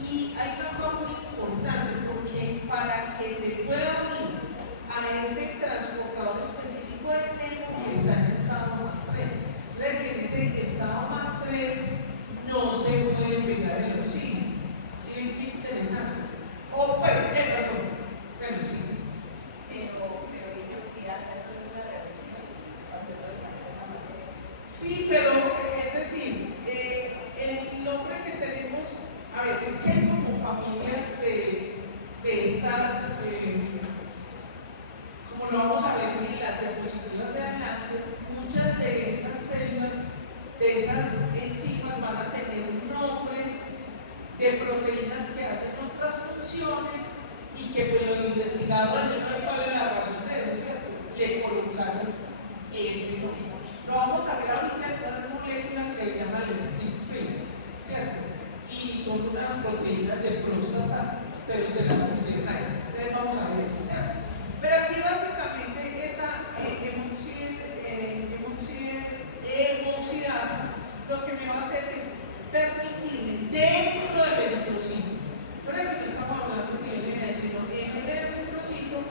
Y hay una cosa muy importante, porque para que se pueda unir a ese transportador específico del hemo, está en estado +3. Recuerden que en ese estado +3 no se puede pegar el oxígeno. ¿Sí ven qué interesante? Pero sí. Pero dice oxidarse, esto es una reducción, alrededor de esa materia. Sí, pero es decir, el nombre que tenemos, a ver, es que hay como familias de estas, como lo vamos a ver en las diapositivas de adelante, muchas de esas células, de esas enzimas van a tener nombres de proteínas que hacen otras funciones, y que pues los investigadores, yo no sé cuál es la razón de eso, ¿cierto?, le colocaron ese nombre. Lo vamos a ver ahorita en unas moléculas que se llaman el SNP-free, ¿cierto? Y son unas proteínas de próstata, pero se las pusieron a esta. Entonces vamos a ver eso, ¿cierto? Pero aquí básicamente esa hemoxidasa lo que me va a hacer es permitirme dentro del eritrocito. Pero aquí no estamos hablando de nivel, sino en el eritrocito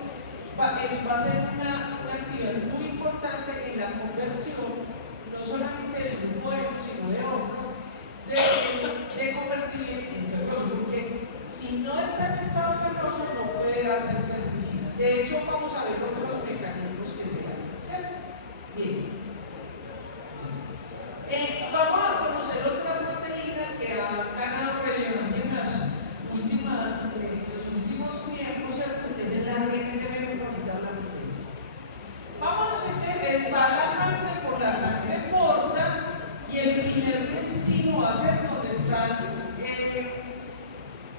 va a ser una actividad muy importante en la conversión, no solamente del grupo de hemo, sino de otros, de convertir en ferroso, porque si no está en estado ferroso no puede hacer ferritina. De hecho, vamos a ver otros mecanismos que se hacen, ¿cierto? Bien. Vamos a conocer otra proteína que ha ganado relevancia en los últimos tiempos, ¿cierto?, que es el ADN de memorizar la proteína. Vámonos entonces, va la sangre por la sangre porta, y el primer destino va a ser donde están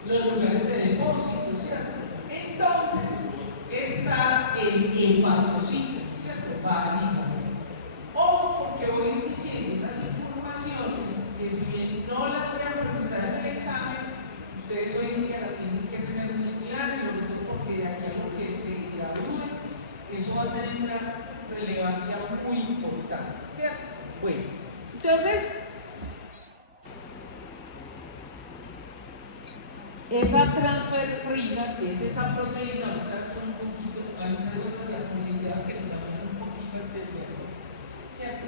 los lugares de depósito, ¿cierto? Entonces está el hepatocito, ¿cierto? Va al hígado. O porque voy diciendo unas informaciones que, si bien no las voy a preguntar en el examen, ustedes hoy en día la tienen que tener muy clara, sobre todo porque de aquí a lo que se gradúe, eso va a tener una relevancia muy importante, ¿cierto? Bueno, Entonces, esa transferrina, que es esa proteína, ahorita un poquito, hay otras diapositivas que nos ayudan un poquito a entenderlo, ¿cierto?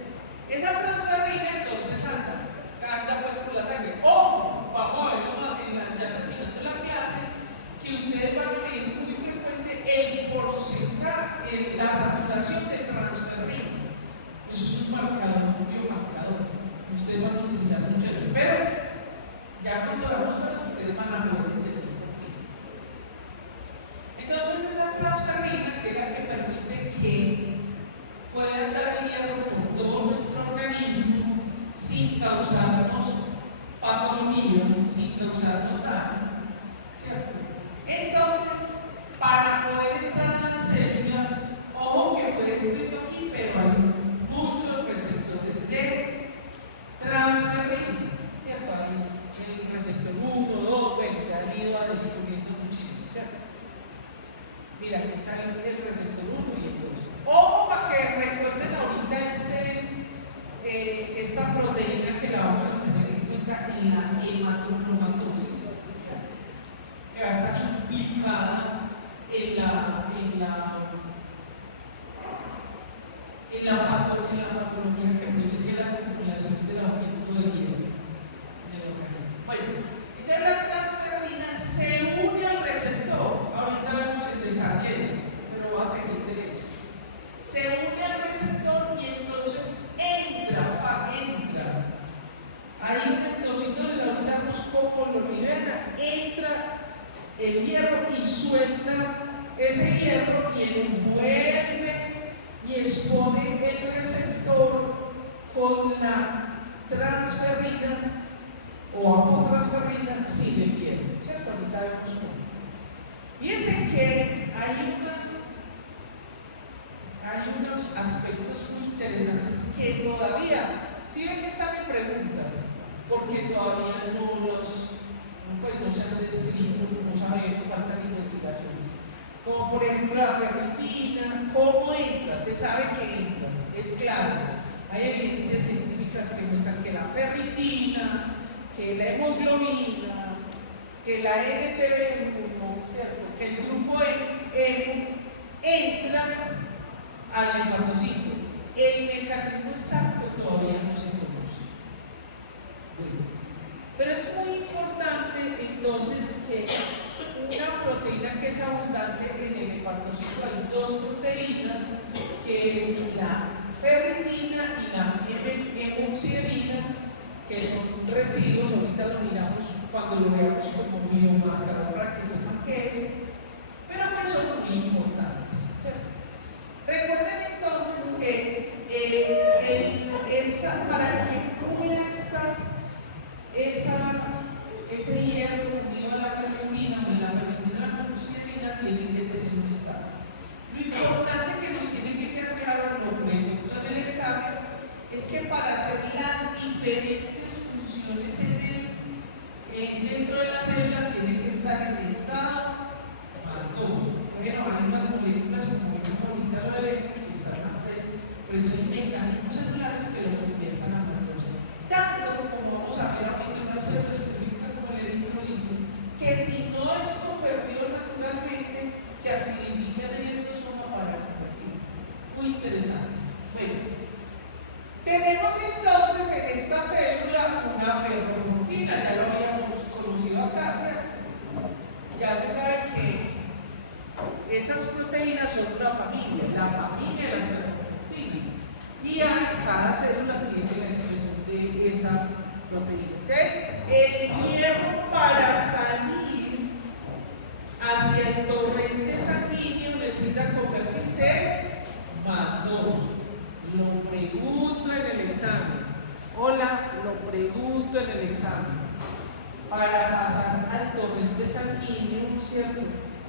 Esa transferrina entonces anda pues por la sangre. O vamos a verlo ya terminando la clase, que ustedes van a leer muy frecuente el porcentaje, la saturación de transferrina. Eso es un marcador, un biomarcador. Ustedes van a utilizar mucho eso, pero ya cuando hagamos eso, ustedes van a poder entender por qué. Entonces, esa transferrina, que es la que permite que pueda andar el hierro por todo nuestro organismo sin causarnos patología, sin causarnos daño, ¿cierto? Entonces, para poder entrar a las células, ojo que fue escrito aquí, pero hay muchos receptores de transferrina, ¿cierto? Hay el receptor 1, 2, bueno, que han ido descubriendo muchísimo, ¿cierto? Mira, aquí está el receptor 1 y el 2. Ojo para que recuerden ahorita esta proteína que la vamos a tener en cuenta en la hematocromatosis, que va a estar implicada en la patología que produce que la acumulación del aumento de hierro en el organismo. Bueno, entonces la transferrina se une al receptor. Ahorita vemos en detalle eso, pero va a seguir derecho. Se une al receptor y entonces entra. Ahí entonces ahorita vemos cómo lo libera, entra el hierro y suelta ese hierro y envuelve y expone el receptor con la transferrina o apotransferrina sin el hierro, ¿cierto? Ahorita vemos cómo. Fíjense que hay unos aspectos muy interesantes que todavía, si ven que está mi pregunta, porque todavía no se han descrito, no sabemos, faltan investigaciones. Como por ejemplo la ferritina, ¿cómo entra? Se sabe que entra, es claro. Hay evidencias científicas que muestran que la ferritina, que la hemoglobina, que la NTB1, ¿cierto? Que el grupo N entra al hepatocito. El mecanismo exacto todavía no se conoce. Pero es muy importante entonces que una proteína que es abundante en el hepatocito, hay dos proteínas, que es la ferritina y la hemoxidina, que son residuos, ahorita lo miramos cuando lo veamos como biomarcador para que sepan qué es, pero que son muy importantes, ¿cierto? Recuerden entonces que para que una ese hierro unido a la ferritina o la ferritina a la hemoxidina tiene que tener un estado. Lo importante que nos tiene que quedar claro, lo pregunto en el examen, es que para hacer las diferentes funciones dentro de la célula tiene que estar en estado más 2. Bueno, hay unas moléculas como ahorita lo veremos que están más 3, pero son mecanismos celulares que lo conviertan a más 2. Tanto como vamos a ver ahorita una célula específica como el eritrocito, que si no es convertido naturalmente, se acidifica en el endosoma para convertir. Muy interesante. Bueno, tenemos entonces en esta célula una ferroportina, ya lo habíamos conocido acá, ¿cierto? Ya se sabe que esas proteínas son una familia, la familia de las ferroportinas. Y cada célula tiene la expresión de esa proteína. Entonces, el hierro para salir hacia el torrente sanguíneo necesita convertirse en más 2. Lo pregunto en el examen. Hola, lo pregunto en el examen. Para pasar al torrente sanguíneo, ¿cierto?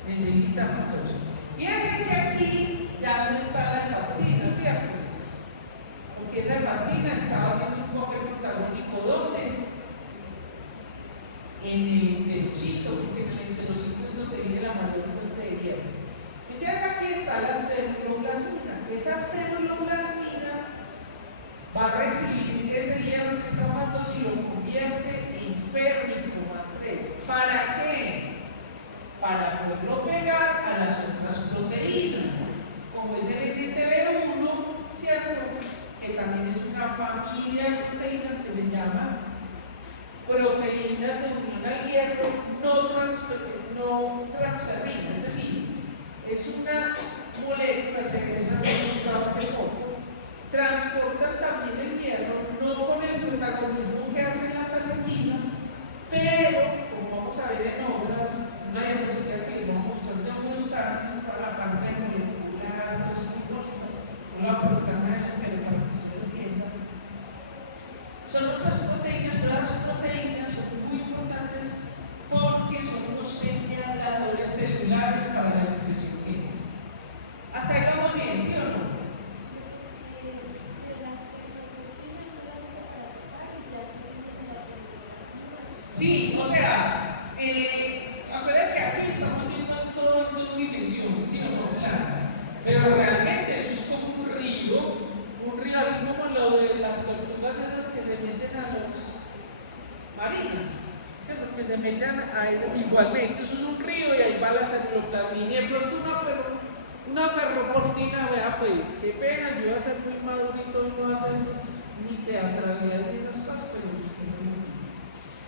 Necesita más 2. Fíjense que aquí ya no está la efastina, ¿cierto? Porque esa efastina estaba haciendo un papel protagónico, ¿dónde? En el enterocito, porque en el enterocito es donde viene la mayor fuente de hierro. Entonces aquí está la celuloplasmina. Esa celuloplasmina va a recibir ese hierro poderlo pegar a las otras proteínas, como es el NTB1, ¿cierto? Que también es una familia de proteínas que se llama proteínas de unión al hierro no transferrina, es decir, es una molécula, esas se encontraba hace poco, transportan también el hierro, no con el protagonismo que hace la ferritina, pero, como vamos a ver en otras, una diapositiva que les vamos a mostrar de homeostasis para la parte molecular, pues muy bonita, no la voy a colocar en eso, pero para que ustedes entiendan. Son otras proteínas, pero las proteínas son muy importantes porque son unos señaladores celulares para la expresión química. ¿Hasta ahí vamos bien, sí o no? Sí, o sea, acuérdense que aquí estamos viendo todo en dos dimensiones, ¿sí o no? Claro. Pero realmente eso es como un río así como lo de las tortugas esas que se meten a los marinas, ¿cierto? Que se meten a eso. Igualmente, eso es un río y ahí va la celuloplasmina. Y de pronto una ferroportina, vea pues, qué pena, yo iba a ser muy madurito y no hacer ni teatralidad ni esas cosas, pero usted no.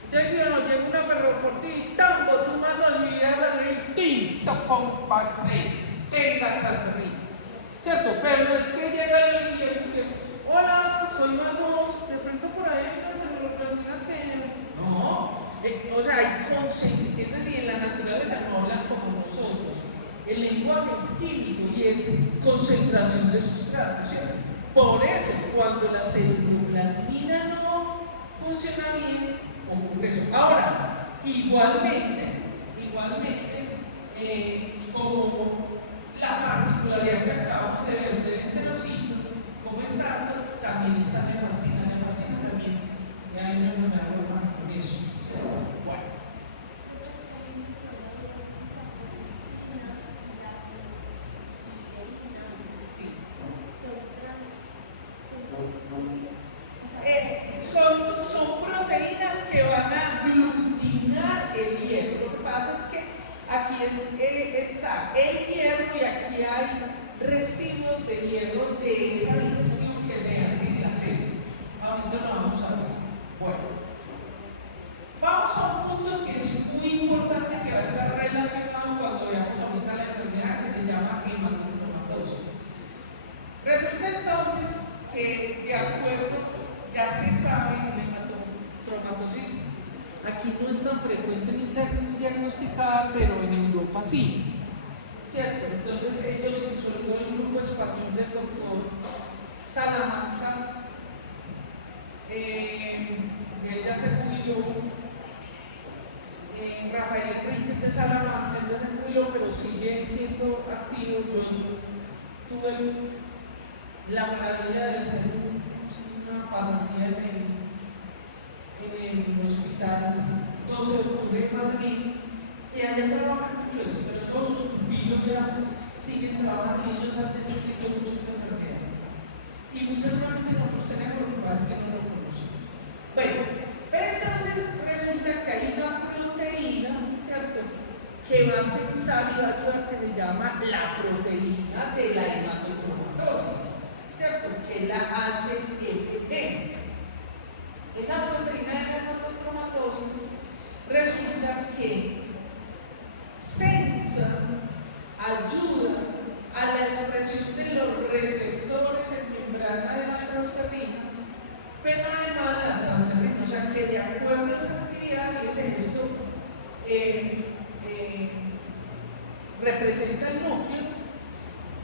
Entonces, si nos llega una ferroportina y tan botó una dosis y tinto con pastres, tenga transferir. ¿Cierto? Pero no es que llega el y usted, hola, soy más dos, de pronto por ahí hay una celuloplasmina que... No, o sea, hay conceptos, es decir, en la naturaleza no hablan como nosotros. El lenguaje es químico y es concentración de sustratos, ¿cierto? Por eso, cuando la celuloplasmina no funciona bien, ocurre eso. Ahora, igualmente, como la particularidad que acabamos de ver del enterocito, como está, también está nefastina también. Y hay una enfermedad orfana por eso. Bueno. Son proteínas que van a aglutinar el hierro. Lo que pasa es que aquí está el hierro y aquí hay residuos de hierro de esa digestión que se hace en la célula. Ahorita lo vamos a ver. Bueno, vamos a un punto que es muy importante que va a estar relacionado cuando veamos ahorita la enfermedad que se llama hematocrinomatosis. Resulta entonces que de acuerdo, ya se sabe, la hematocrinomatosis aquí no es tan frecuente ni tan diagnosticada, pero en Europa sí, ¿cierto? Entonces ellos, sobre todo el grupo español del doctor Salamanca, él ya se jubiló, Rafael Enríquez de Salamanca, él ya se jubiló, pero sigue siendo activo. Yo tuve la maravilla de hacer una pasantía en el hospital 12 de octubre en Madrid, y allá trabajan mucho eso, pero todos sus pupilos ya siguen trabajando y ellos han descrito mucho esta enfermedad. Y muy seguramente nosotros tenemos, lo que pasa es que no lo conocen. Bueno, pero entonces resulta que hay una proteína, ¿cierto?, que va a sensar y va a ayudar, que se llama la proteína de la hematocrinomatosis, ¿cierto?, que es la HFE. Esa proteína de la hematocrinomatosis resulta que sensa, ayuda a la expresión de los receptores en membrana de la transferrina, pero además la transferrina, o sea que de acuerdo a esa actividad, fíjense, esto representa el núcleo,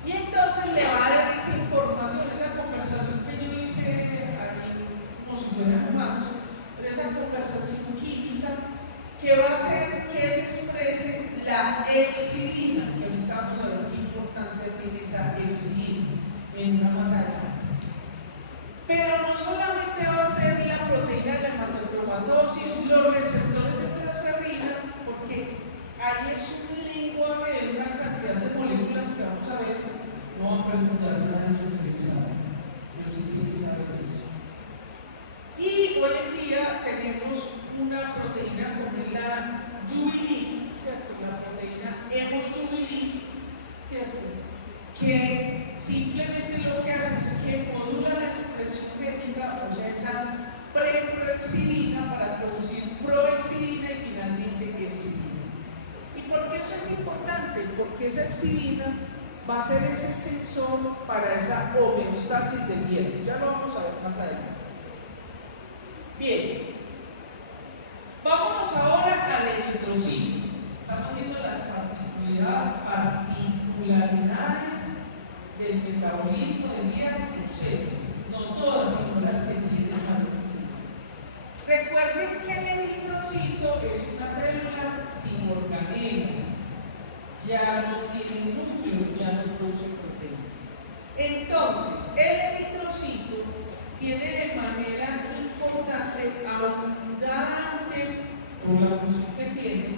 y entonces le va a dar esa información, esa conversación que yo hice aquí, como si fueran humanos, pero esa conversación química que va a hacer que se exprese la epsilina, que ahorita vamos a ver qué importancia tiene esa epsilina en una masa de campo. Pero no solamente va a ser la proteína de la hematocrinomatosis, los receptores de transferrina, porque ahí es un lenguaje de una cantidad de moléculas que vamos a ver. No voy a preguntar nada de eso que sabe. Yo sí quiero saber eso. Y hoy en día tenemos una proteína como es la jubilin, ¿cierto? La proteína hemojubilina, ¿cierto? Que simplemente lo que hace es que modula la expresión génica, o sea, esa preproexidina para producir proexidina y finalmente exidina. ¿Y por qué eso es importante? Porque esa exidina va a ser ese sensor para esa homeostasis del hierro. Ya lo vamos a ver más adelante. Bien, vámonos ahora al eritrocito. Estamos viendo las particularidades del metabolismo del hierro en los celos. No todas, sino las que tienen más deficiencia. Recuerden que el eritrocito es una célula sin organelas. Ya no tiene núcleo, ya no produce proteínas. Entonces, el eritrocito tiene de manera importante, abundante, por la función que tiene,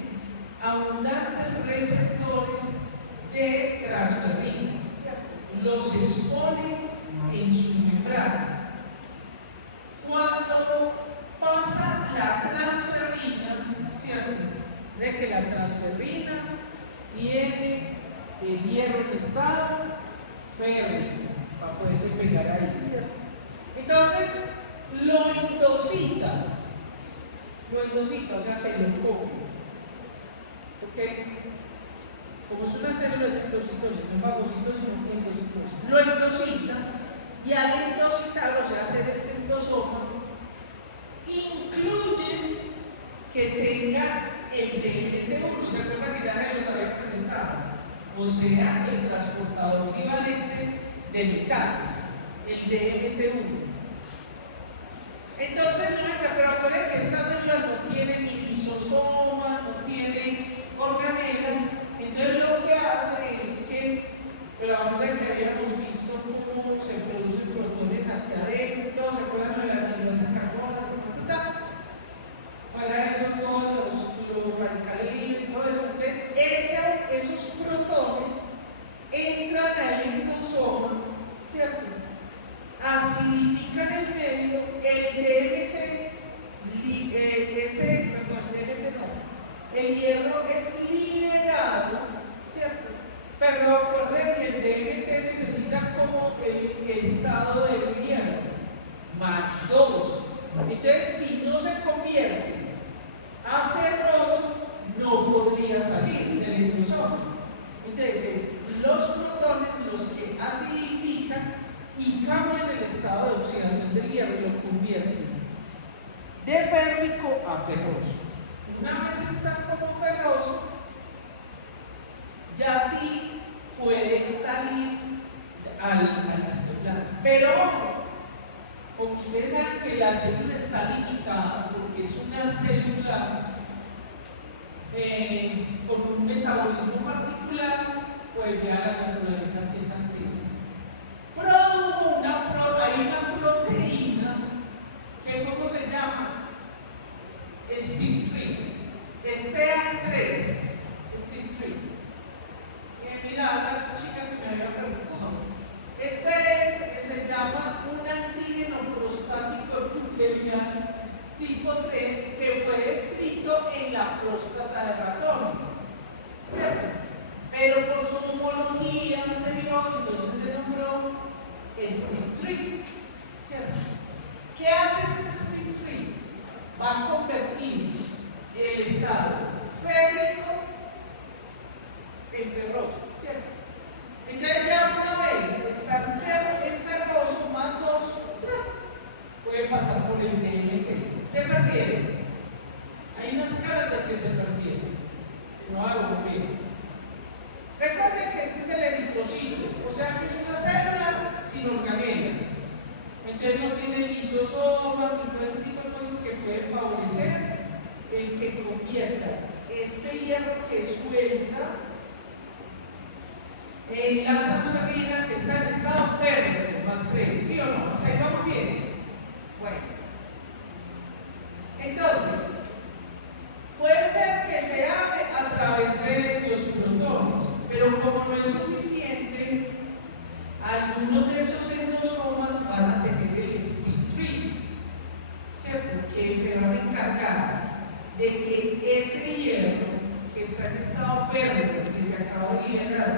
abundantes receptores de transferrina. Los expone en su membrana. Cuando pasa la transferrina, ¿cierto? De que la transferrina tiene el hierro en estado férrico para poderse pegar ahí, ¿cierto? Entonces lo endosita, o sea, se lo come, ¿ok? Como es una célula de endocitosis, no es fagocitosis, sino que endocitosis. Lo endosita y al endocitar, o sea, hacer este endosoma, incluye que tenga el DMT1, ¿se acuerdan que ya se los había presentado? O sea, el transportador equivalente de metales, el DMT1. Entonces, pero recuerden que estas células no tienen ni lisosomas, no tienen organelas, entonces lo que hace es que, pero ahora que habíamos visto cómo se producen protones aquí adentro, ¿se acuerdan de la anhidrasa carbona? Para eso todos los radicales libres y todo eso. Entonces, esos protones entran al endosoma, ¿cierto? Acidifican el medio, el hierro es liberado, ¿cierto? Pero recuerden que el DMT necesita como el estado del hierro, más 2. Entonces, si no se convierte a ferroso, no podría salir del endosoma. Entonces, los protones los que acidifican y cambian el estado de oxidación del hierro y lo convierten de férrico a ferroso. Una vez está como ferroso, ya sí puede salir al citoplasma. Pero como ustedes saben que la célula está limitada porque es una célula con un metabolismo particular, pues ya la naturaleza que tan triste. Produjo hay una proteína que ¿cómo se llama? STIP3, STEA3, STIP3. Mira, la chica que me había preguntado. Se llama un antígeno prostático epitelial tipo 3 que fue descrito en la próstata de ratones, ¿cierto? Pero por su homología se vio, entonces se nombró STIP3, ¿cierto? ¿Qué hace este STIP3? Va a convertir el estado férrico en ferroso, ¿cierto? Entonces ya una vez está en ferroso más 2, puede pasar por el DMT. Se perdieron. Hay unas caras de que se perdieron. No hago bien. Recuerden que este es el eritrocito, o sea que es una célula sin organelas. Entonces no tiene lisosomas ni todo ese tipo de cosas que pueden favorecer el que convierta este hierro que suelta en la transferrina que está en estado férrico, más 3, ¿sí o no? ¿Hasta ahí vamos bien? Bueno, entonces, puede ser que se hace a través de los protones, pero como no es suficiente, algunos de esos endosomas van a tener el STIP3, ¿cierto? Que se van a encargar de que ese hierro que está en estado férreo, que se acaba de liberar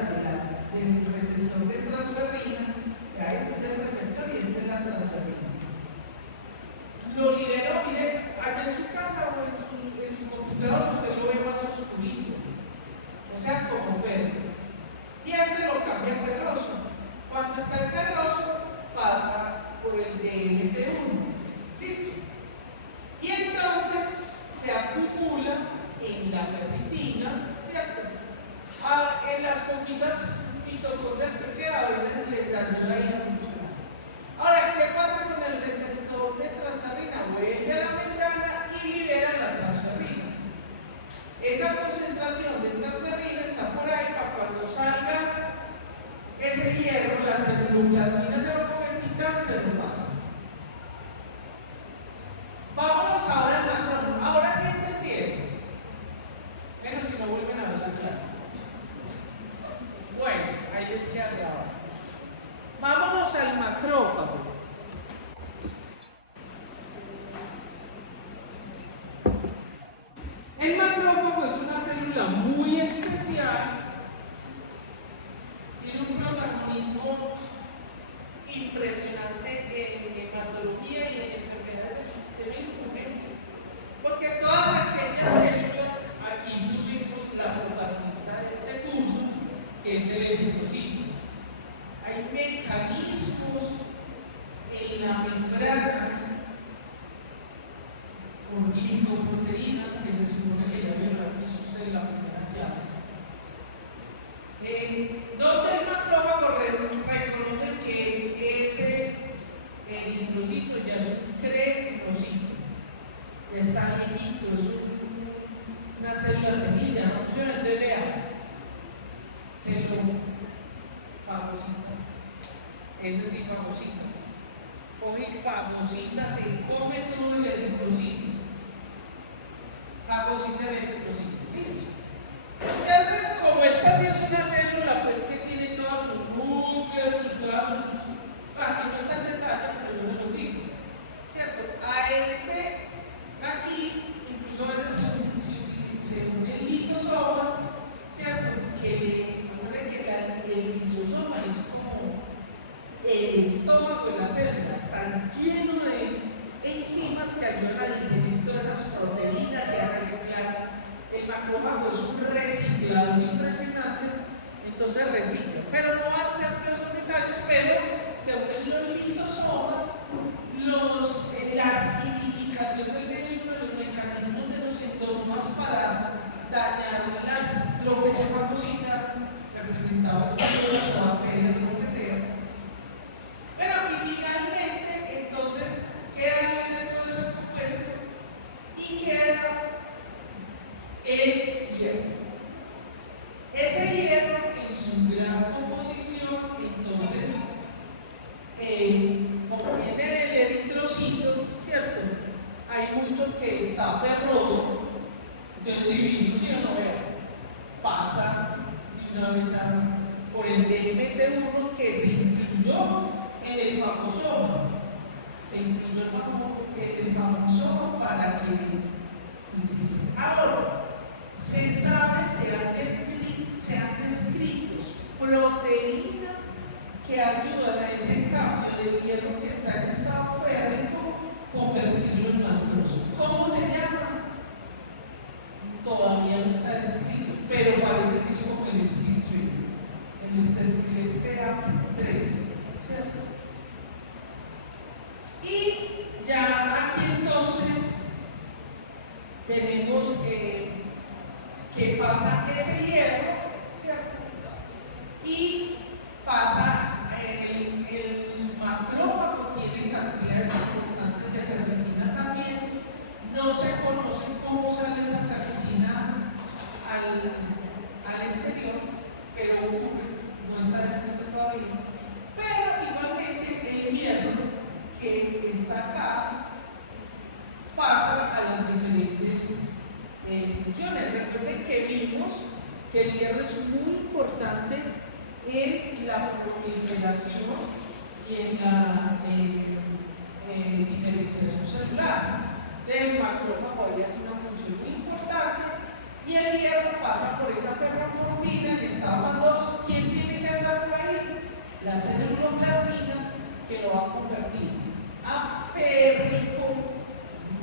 del receptor de transferrina, ya este es el receptor y esta es la transferrina. Lo liberó, mire, allá en su casa o en su computador usted lo ve más oscurito, o sea, como férreo. Y este lo cambia a ferroso. Cuando está en ferroso, pasa por el DMT1. ¿Listo? Y entonces se acumula en la ferritina, ¿cierto? En las poquitas mitocondrias que quedan, a veces les ayuda ahí a funcionar. Ahora, ¿qué pasa con el receptor de transferrina? Vuelve a la membrana y libera la transferrina. Esa concentración de transferrina está por ahí para cuando salga ese hierro, la ceruloplasmina se va a convertir en cancerobasa. Vámonos ahora al macrófago. Ahora sí entendieron. Menos si no vuelven a ver la clase. Bueno, ahí les queda grabado. Vámonos al macrófago. El macrófago es una célula muy especial. Tiene un protagonismo impresionante en hematología y en enfermedades del sistema inmune, porque todas aquellas células, aquí pusimos la protagonista de este curso, que es el eritrocito. Hay mecanismos en la membrana por glicoproteínas que se supone que ya vieron aquí sucede la primera clase. Donde el macrófago reconoce que ese eritrocito ya es un crenocito, está viejito, es una célula semilla, no funciona el DBA, fagocita, ese sí fagocita, coge fagocita, se come todo el eritrocito, fagocita el eritrocito, listo. Entonces, como esta sí es una célula, pues que tiene todos sus núcleos, todas sus... Aquí no está en detalle, pero yo se lo digo, ¿cierto? A este, aquí, incluso a veces se unen lisosomas, ¿cierto? Que el lisosoma es como el estómago de la célula, está lleno de enzimas que ayudan a digerir todas esas proteínas y a reciclar. El macrófago es un reciclador impresionante, entonces recicla, pero no va a ser todos esos detalles, pero se unen los lisosomas, la acidificación del medio, los mecanismos de los endosomas para dañar lo que se fagocita, representado en células o bacterias, lo que sea. Pero y finalmente, entonces, queda dentro de ese compuesto y queda el hierro. Ese hierro en su gran composición, entonces, como viene del eritrocito, ¿cierto? Hay mucho que está ferroso, entonces dividimos y no vea, pasa de una vez por el DMT1 que se incluyó en el famosoma. Se incluyó el famosoma para que utilicen. Ahora, se sabe, se han descrito proteínas que ayudan a ese cambio de hierro que está en estado férrico, convertirlo en más grosso. ¿Cómo se llama? Todavía no está descrito, pero parece que es como el STEAP3, ¿cierto? Y ya aquí entonces tenemos que pasa ese hierro, ¿cierto? Y pasa, el macrófago tiene cantidades importantes de ferritina también. No se conoce cómo sale esa ferritina al exterior, pero no está descrito todavía. Pero igualmente el hierro que está acá pasa a las diferentes funciones. Recuerden que vimos que el hierro es muy importante en la proliferación y en la diferenciación celular. El macrófago es una función muy importante y el hierro pasa por esa ferroportina en estado más 2. ¿Quién tiene que andar por ahí? La ceruloplasmina, que lo va a convertir a férrico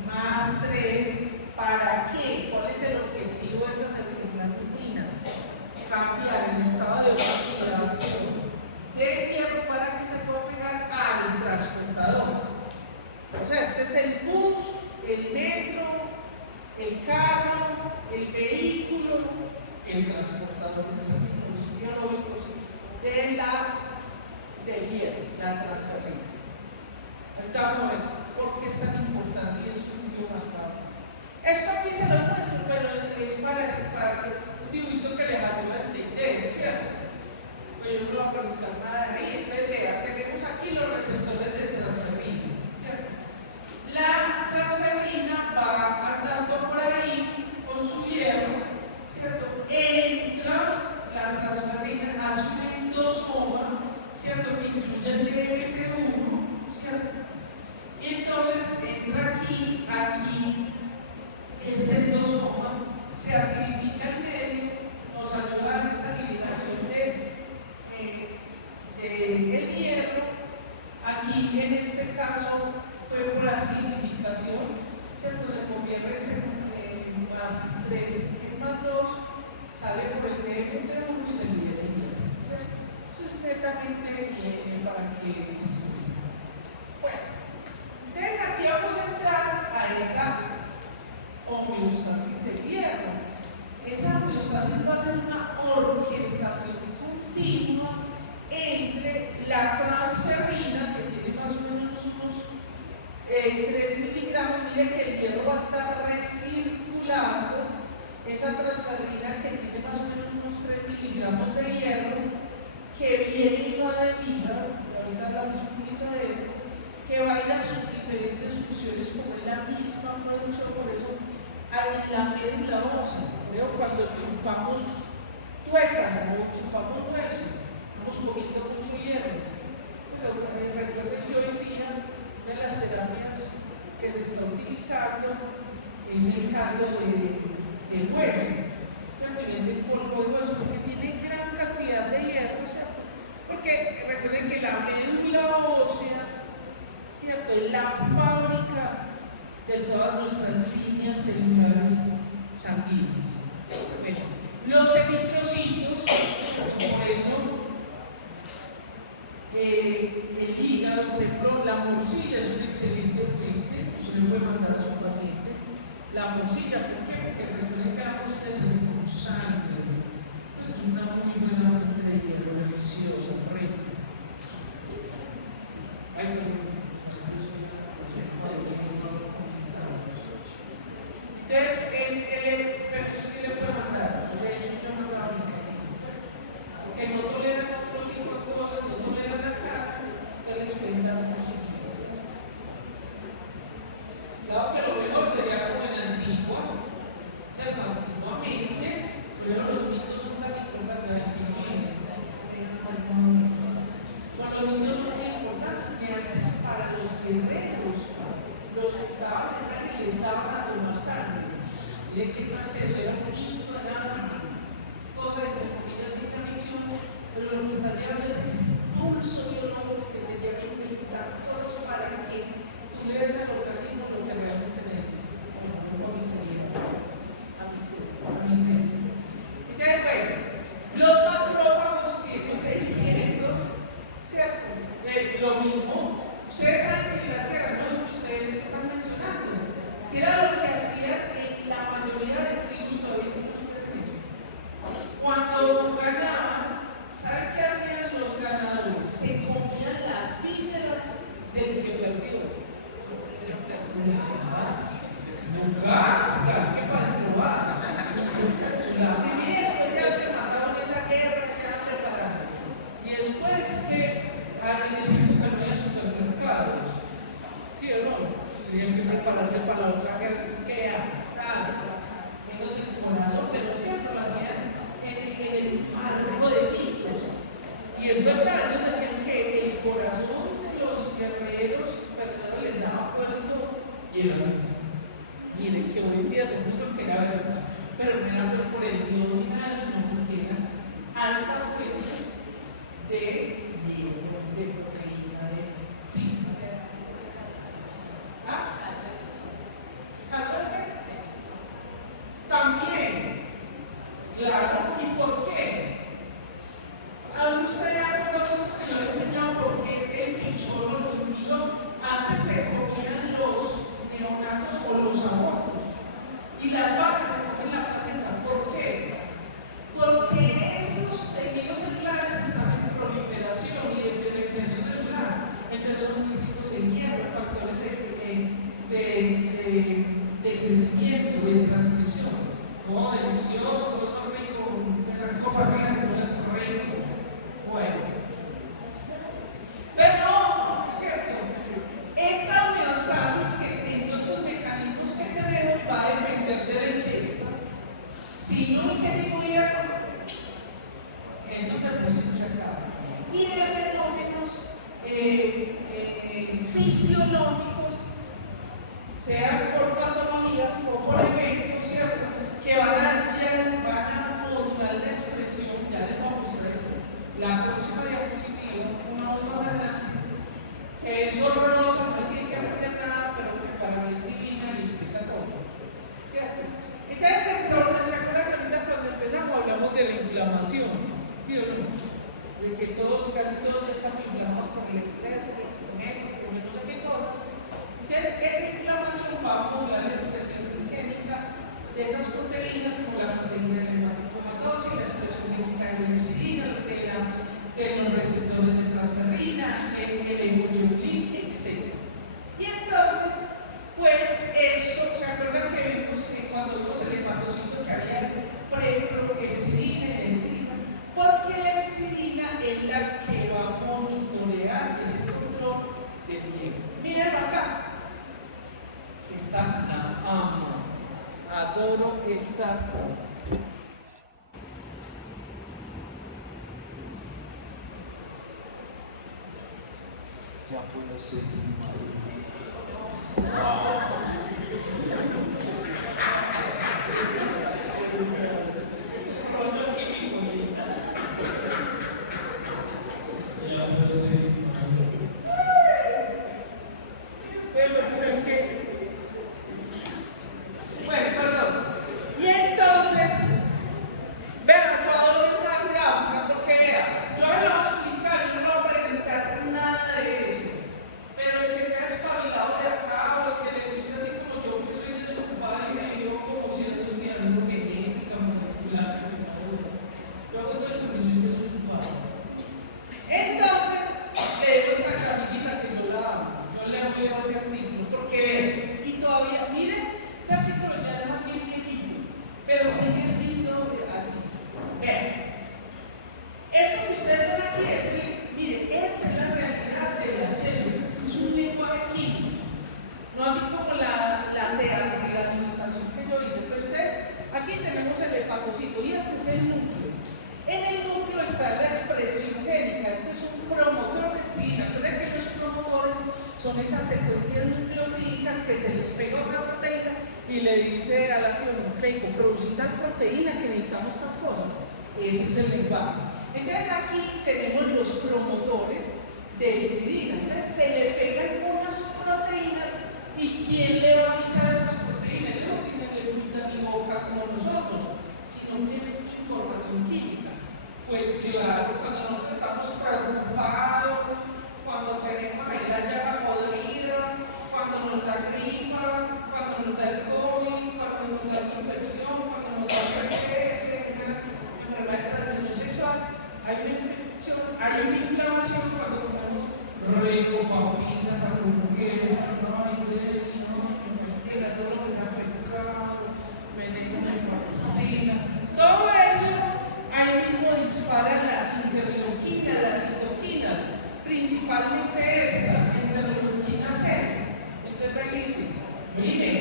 más 3. ¿Para qué? ¿Cuál es el objetivo de esa ceruloplasmina? Cambiar el estado de oxidación de hierro para que se pueda pegar al transportador. O sea, este es el bus, el metro, el carro, el vehículo, el transportador de términos biológicos del hierro, la transferrina. Entonces, ¿por qué es tan importante y es un biomarcador? Esto aquí se lo muestro, pero es para que un dibujito que les ayude a entender, ¿cierto? Pues yo no voy a preguntar nada de ahí. Entonces, vea, tenemos aquí los receptores de transferrina, ¿cierto? La transferrina va andando por ahí con su hierro, ¿cierto? Entra la transferrina, hace un endosoma, ¿cierto? Que incluye el DMT1, ¿cierto? Y entonces entra aquí, este endosoma se acidifica en medio, nos ayuda a esa eliminación del hierro. Aquí en este caso fue por acidificación, ¿cierto? Se convierte en más 3, en más 2, sale por el DMT1 y se libera el hierro, ¿cierto? Eso es netamente para que bueno, entonces aquí vamos a entrar a esa homeostasis del hierro. Esa homeostasis va a ser una orquestación continua entre la transferrina, que tiene más o menos unos 3 miligramos. Mire que el hierro va a estar recirculando esa transferrina que tiene más o menos unos 3 miligramos de hierro, que viene y va del hígado, y ahorita hablamos un poquito de eso, que va a ir a sus diferentes funciones como en la misma producción. Por eso en la médula ósea, cuando chupamos tuétano o chupamos hueso, estamos comiendo mucho hierro. Pero recuerden que hoy en día una de las terapias que se está utilizando es el caldo de hueso, el polvo de hueso, porque tiene gran cantidad de hierro, ¿cierto? Porque recuerden que la médula ósea, ¿cierto?, es la fábrica de todas nuestras líneas celulares sanguíneas. Bueno, los eritrocitos, por eso el hígado, por ejemplo, la morcilla es un excelente fuente, usted le puede mandar a su paciente la morcilla. ¿Por qué? Porque recuerden que la morcilla se hace con sangre. Entonces es una muy buena fuente de hierro, deliciosa, rica. Entonces, pero eso sí le puede mandar. De hecho, yo no lo hago mis pacientes. Porque no toleran otro tipo de cosas, no toleran la carne, que les pueden dar morcilla. Claro que lo mejor sería como en la antigua, ¿cierto? Antiguamente, pero los mitos son tan importantes. Bueno, los mitos son muy importantes porque antes para los guerreros los juntaban de sangre y les daban a tomar sangre. Dicen que antes eso era un mito, era una cosa de comida ciencia ficción, pero lo que está llevando es ese pulso biológico que te lleva a implementar cosas para que tú le des al organismo lo que realmente necesita. Como a mi cerebro, a mi cerebro. Entonces, bueno, los macrófagos tienen 600, ¿cierto? Lo mismo. Ustedes saben que las diagnósticos que ustedes están mencionando, que era lo que hacían en la mayoría de tribus, todavía no se han hecho. Cuando ganaban, ¿saben qué hacían los ganadores? Se comían las vísceras del que perdió. Gas, que para dentro vas. La primera vez ya se mataron esa guerra, ya la prepararon. Y después es que alguien se termina supermercados. ¿Sí o no? Tenían que prepararse para la otra guerra, entonces que ya, menos el corazón, pero siempre lo hacían en el marco de mitos. Y es verdad, ellos decían que el corazón de los guerreros perdidos les daba fuerza y era. Miren que hoy en día se puso que era verdad. pero no era pues por el yodo ni nada de eso, no, porque era alta fuente de hierro, de proteína, de zinc. ¿Ah? ¿Caldo de qué? También, claro, ¿y por qué? A usted ya recuerda que yo le he enseñado por qué el pichón, incluso antes se comían los neonatos o los abortos y las vacas se comen la placenta. ¿Por qué? Porque esos tejidos celulares están en proliferación y diferenciación celular, entonces son muy ricos en hierro, factores de crecimiento, de transcripción. Oh, delicioso, todo eso rico, esa rico para arriba, todo rico. Bueno, pero no, ¿cierto? Esa homeostasis que en todos los mecanismos que tenemos va a depender de la ingesta. Si no ingerimos hierro, esos depósitos se acaban. Y de fenómenos fisiológicos, sea por patologías o por eventos, ¿cierto? Que van a modular la expresión. Ya les voy a mostrar esto. La próxima diapositiva, una vez más adelante, que es horrorosa, no tiene que aprender nada, pero que para mí es divina y explica todo. ¿Cierto? Entonces, ¿se acuerdan que ahorita cuando empezamos hablamos de la inflamación? ¿Sí o no? De que casi todos ya estamos inflamados por el estrés, por los comemos, por no sé qué cosas. Entonces, esa inflamación va a modular la expresión génica de esas proteínas, como la proteína de hematicomatosis, la expresión génica de la insulina, de los receptores de transferrina, el hemoglobin, etc. Y entonces, pues eso, ¿se acuerdan que vimos que cuando vimos el hepatocito que había preproexidina y exidina? Porque la exidina es la que va a monitorear ese control de hierro. Mírenlo acá. Esta la amo. Adoro esta. Ya puedo ser tu marido. Ya puedo ser tu marido. Bueno, perdón. Y entonces, vean, yo adoro esa gráfica porque vean, si yo le voy a explicar y no le voy a presentar nada de eso, pero el que sea espabilado de acá o el que le guste así como yo, que soy desocupado y me veo como si yo estuviera viendo genética molecular, yo hago todo eso porque soy desocupado. Entonces, veo esta grafiquita que yo la amo, yo leo ese artículo porque vean, y todavía, miren, ese artículo ya es más bien viejito, pero sigue siendo así. Vean, esto que ustedes ven aquí miren, esta es la realidad de la célula, es un lenguaje químico, no así como la teatralización que yo hice, pero entonces aquí tenemos el hepatocito y este es el núcleo. En el núcleo está la expresión génica, este es un promotor de exidina. Recuerden que los promotores son esas secuencias nucleotídicas que se les pega una proteína y le dice al ácido nucleico, producir tal proteína que necesitamos tal cosa. Ese es el lenguaje. Entonces aquí tenemos los promotores de exidina. Entonces se le pegan unas proteínas y ¿quién le va a avisar a esas proteínas? Ellos no tienen lengüita ni boca como nosotros, sino que es información química. Pues claro, cuando nosotros estamos preocupados, cuando tenemos ahí la llaga podrida, cuando nos da gripa, cuando nos da el COVID, cuando nos da la infección, cuando nos da el herpes, una enfermedad de transmisión sexual, hay una infección, hay una inflamación cuando comemos rico, papitas, hamburguesas, me fascina, todo lo que sea pecado, me fascina. Todo eso ahí mismo dispara las interleuquinas, las citoquinas, principalmente esta, interleuquina C. Entonces me dice, miren,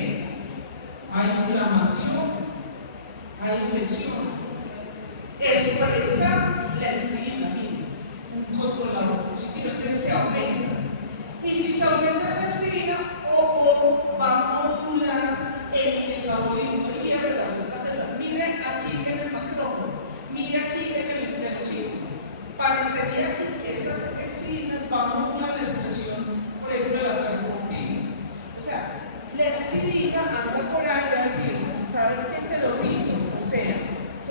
hay inflamación, hay infección. Expresa la exidina, miren, un controlador positivo, entonces se aumenta. Y si se aumenta esa exidina, va a modular el metabolismo del hierro de las otras células. Miren mire aquí en el enterocito, parecería aquí que esas epsinas van a modular la expresión, por ejemplo, de la ferroportina. O sea, la epsidina anda por ahí a decir, ¿sabes qué enterocito? O sea,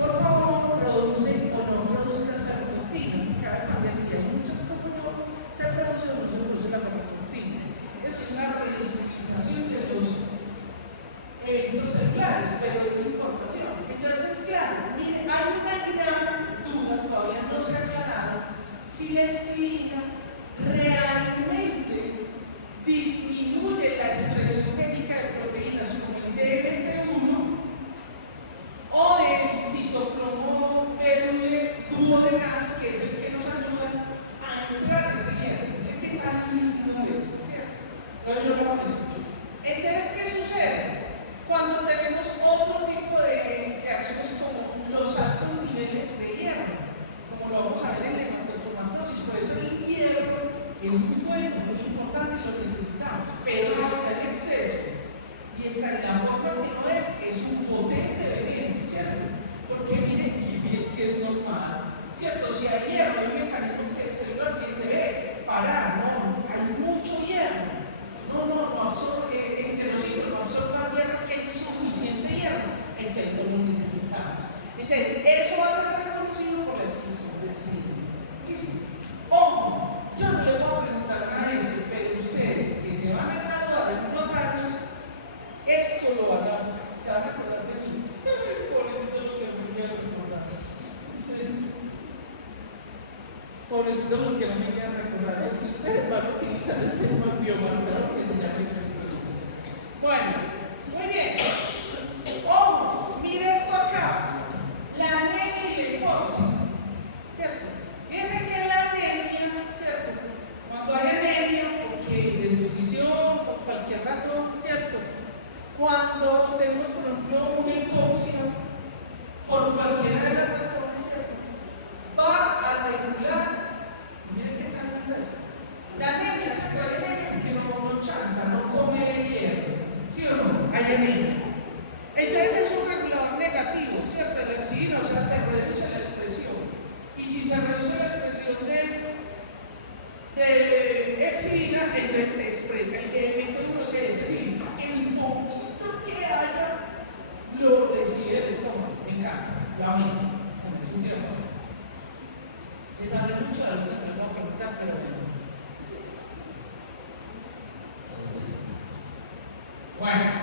por favor, produce o no produzcas ferroportina. Cada cambiar si hay muchas como yo, se produce o no se produce la ferroportina. Eso es una reutilización de los eventos celulares, pero es información. Entonces, claro, mire, hay una gran duda, todavía no se ha aclarado, si la epsilina realmente disminuye la expresión génica de proteínas como el DMT1 o el citocromo duodenal, que es el que nos ayuda a entrar en ese hierro. ¿Qué tal eso? ¿Cierto? No, yo no hago eso. Entonces, ¿qué sucede? Cuando tenemos otro tipo de reacciones como los altos niveles de hierro, como lo vamos a ver en la hematotomatosis, por eso el hierro es muy bueno, muy importante y lo necesitamos, pero si está en exceso y está en la forma que no es un potente veneno, ¿cierto? Porque mire, y es que es normal, ¿cierto? Si hay hierro, hay un mecanismo que el celular que dice, parar, no, hay mucho hierro. No absorbe, enterocitos no absorba hierro, que es suficiente hierro, entonces no lo necesitamos. Entonces, eso va a ser reconocido por la expresión del síndrome. ¿Listo? Ojo, yo no les voy a preguntar nada de esto, pero ustedes que se van a graduar en unos años, esto lo van a, se van a acordar de mí. Pobrecitos los que no me quieran recordar. Pobrecitos los que no me quieran recordar, porque ustedes van a utilizar este biomarcador que se llama epsilon. Bueno, muy bien. Ojo, mire esto acá. La anemia y la hipoxia, ¿cierto? Fíjense que la anemia, ¿cierto? Cuando hay anemia, porque desnutrición, por cualquier razón, ¿cierto? Cuando tenemos, por ejemplo, una hipoxia, por cualquiera de las razones, ¿cierto? Va a regular, miren qué tan linda es. La anemia, ¿cierto? Hay anemia porque no chanta, no come hierro, ¿sí o no? Hay anemia. Entonces es un regulador negativo, ¿cierto? La epsilina, o sea, se reduce la expresión. Y si se reduce la expresión de epsilina, entonces se expresa el DMT1, es decir, el poquito que haya lo recibe el estómago. Me encanta, lo amo. Les hablé mucho de lo que me voy a preguntar, pero bueno.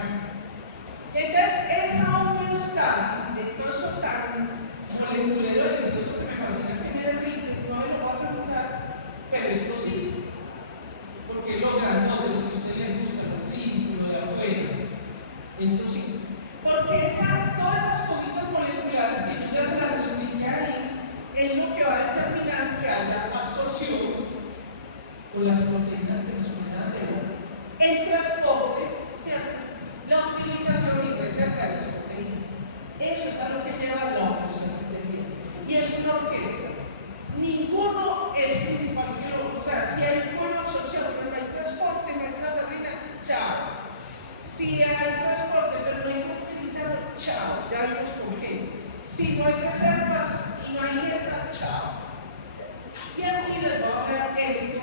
Entonces, esa homeostasis de todo eso tan molecular delicioso que me fascina que me derrite, no me lo voy a preguntar, pero esto sí, porque lo grandote, lo que a usted le gusta, lo clínico, lo de afuera, esto sí. Porque todas esas cositas moleculares que yo ya se las expliqué ahí, es lo que va a determinar que haya absorción por las proteínas que se expresan en el cerebro, el transporte, ¿cierto? La utilización y reserva de las proteínas. Eso es a lo que lleva la homeostasis del hierro. Y es una orquesta. Ninguno es principal que el otro. O sea, si hay buena absorción, pero no hay transporte, no hay transferencia, chao. Si hay transporte, pero no hay utilizado, chao. Ya vimos por qué. Si no hay reservas y no hay esta, chao. Y aquí les voy a hablar esto.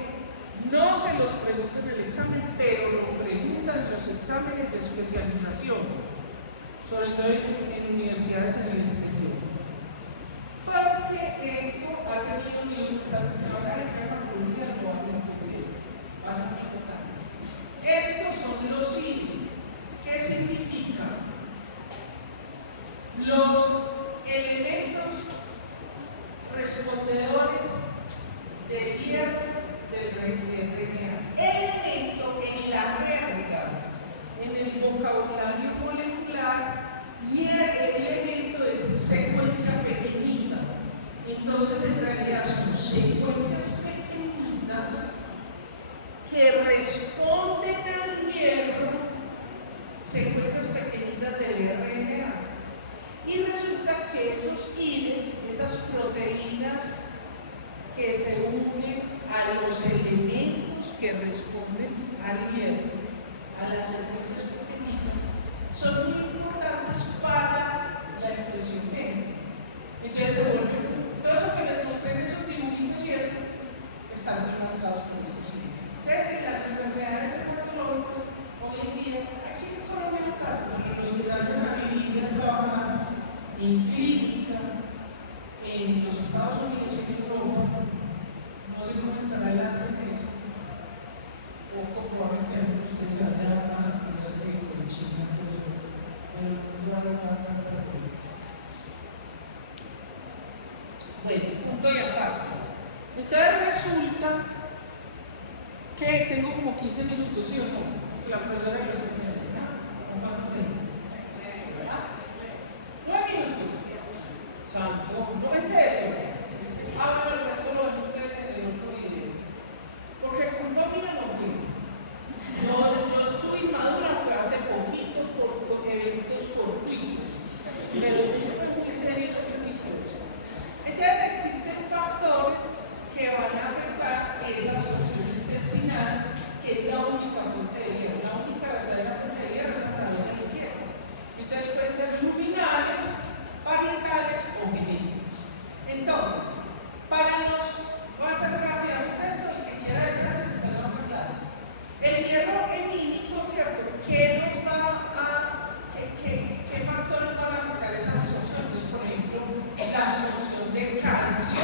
No se los pregunto en el examen, pero lo preguntan en los exámenes de especialización, sobre todo en universidades en el exterior. Porque esto ha tenido, y los que están en la hematología lo van a entender, va a ser muy importante. Estos son los signos. ¿Qué significan? Los elementos respondedores del hierro del RNA. Elemento en la réplica, en el vocabulario molecular, y el elemento es secuencia pequeñita. Entonces, en realidad son secuencias pequeñitas que responden al hierro, secuencias pequeñitas del RNA. Y resulta que esos IDE, esas proteínas que se unen a los elementos que responden al hierro, a las secuencias pequeñitas, son muy importantes para la expresión génica. Entonces se vuelve, todo eso que les mostré en esos dibujitos y eso, están muy marcados por estos síntomas. Entonces, las enfermedades hematológicas, hoy en día, aquí en Colombia, los que vayan a vivir y a trabajar en clínica, en los Estados Unidos y en Europa, no sé cómo estará el alza de eso. Poco probablemente algunos de ustedes vayan a pensar que con China, pero no hay nada. Bueno, punto y aparte. Entonces resulta que tengo como 15 minutos, ¿sí o no? La profesora lo está viendo, ¿no? ¿Cuánto tengo? 9 minutos. Santo, no en serio. Ah, bueno, esto lo ven ustedes en el otro video. Porque culpa mía no fue. Yo estuve inmadura fue hace poquito por eventos fortuitos. Pero yo fue muy serio lo que hice. Entonces existen factores que van a afectar esa absorción intestinal, que es la única fuente de hierro. La única verdadera fuente de hierro es a través de la ingesta. Entonces pueden ser luminales, parietales o genéticos. Entonces, para los, voy a hacer rápidamente esto, el que quiera detalles está en la otra clase. El hierro hemínico, ¿cierto? ¿Qué nos va a, qué factores van a afectar esa absorción? Entonces, por ejemplo, la absorción de calcio,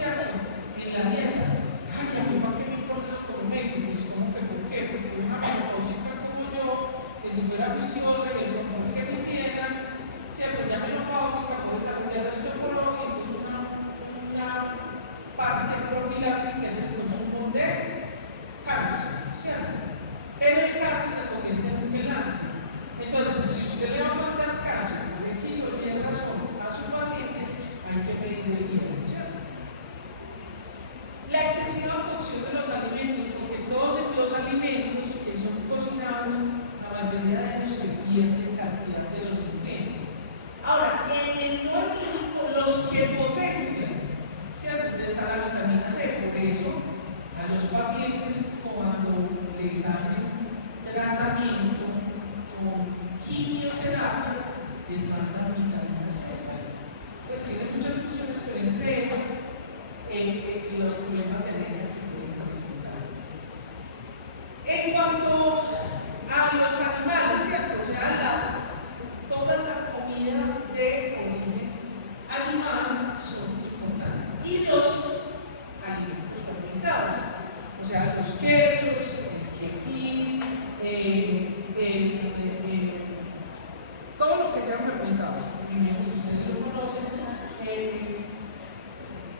¿cierto? En la dieta. Ay, a mí, ¿para qué me importa eso como médico? Pues, ¿cómo que por qué? Porque una menopáusica como yo, que si fuera juiciosa y el doctor que me hiciera, ¿cierto? Ya menopáusica, puede desarrollar osteoporosis, una parte profiláctica es el consumo de calcio, ¿cierto? Pero el calcio se convierte en un quelante. Entonces, si usted le va a mandar calcio, por X o Y razón, a su paciente, hay que medir el hierro, ¿cierto? La excesiva cocción de los alimentos, porque todos los alimentos que son cocinados, la mayoría de ellos se pierden cantidad de los nutrientes. Ahora, en el no hemínico, los que potencian, ¿cierto? Entonces está la vitamina C, por eso a los pacientes cuando les hacen tratamiento con quimioterapia, les mandan vitamina C. Pues tienen muchas funciones, pero entre ellas los problemas de anemia que pueden presentar. En cuanto a los animales, ¿cierto? O sea, toda la comida de origen animal son importantes. Y los alimentos fermentados, o sea, los quesos, el kefir, todo lo que sea fermentado. Ustedes lo conocen.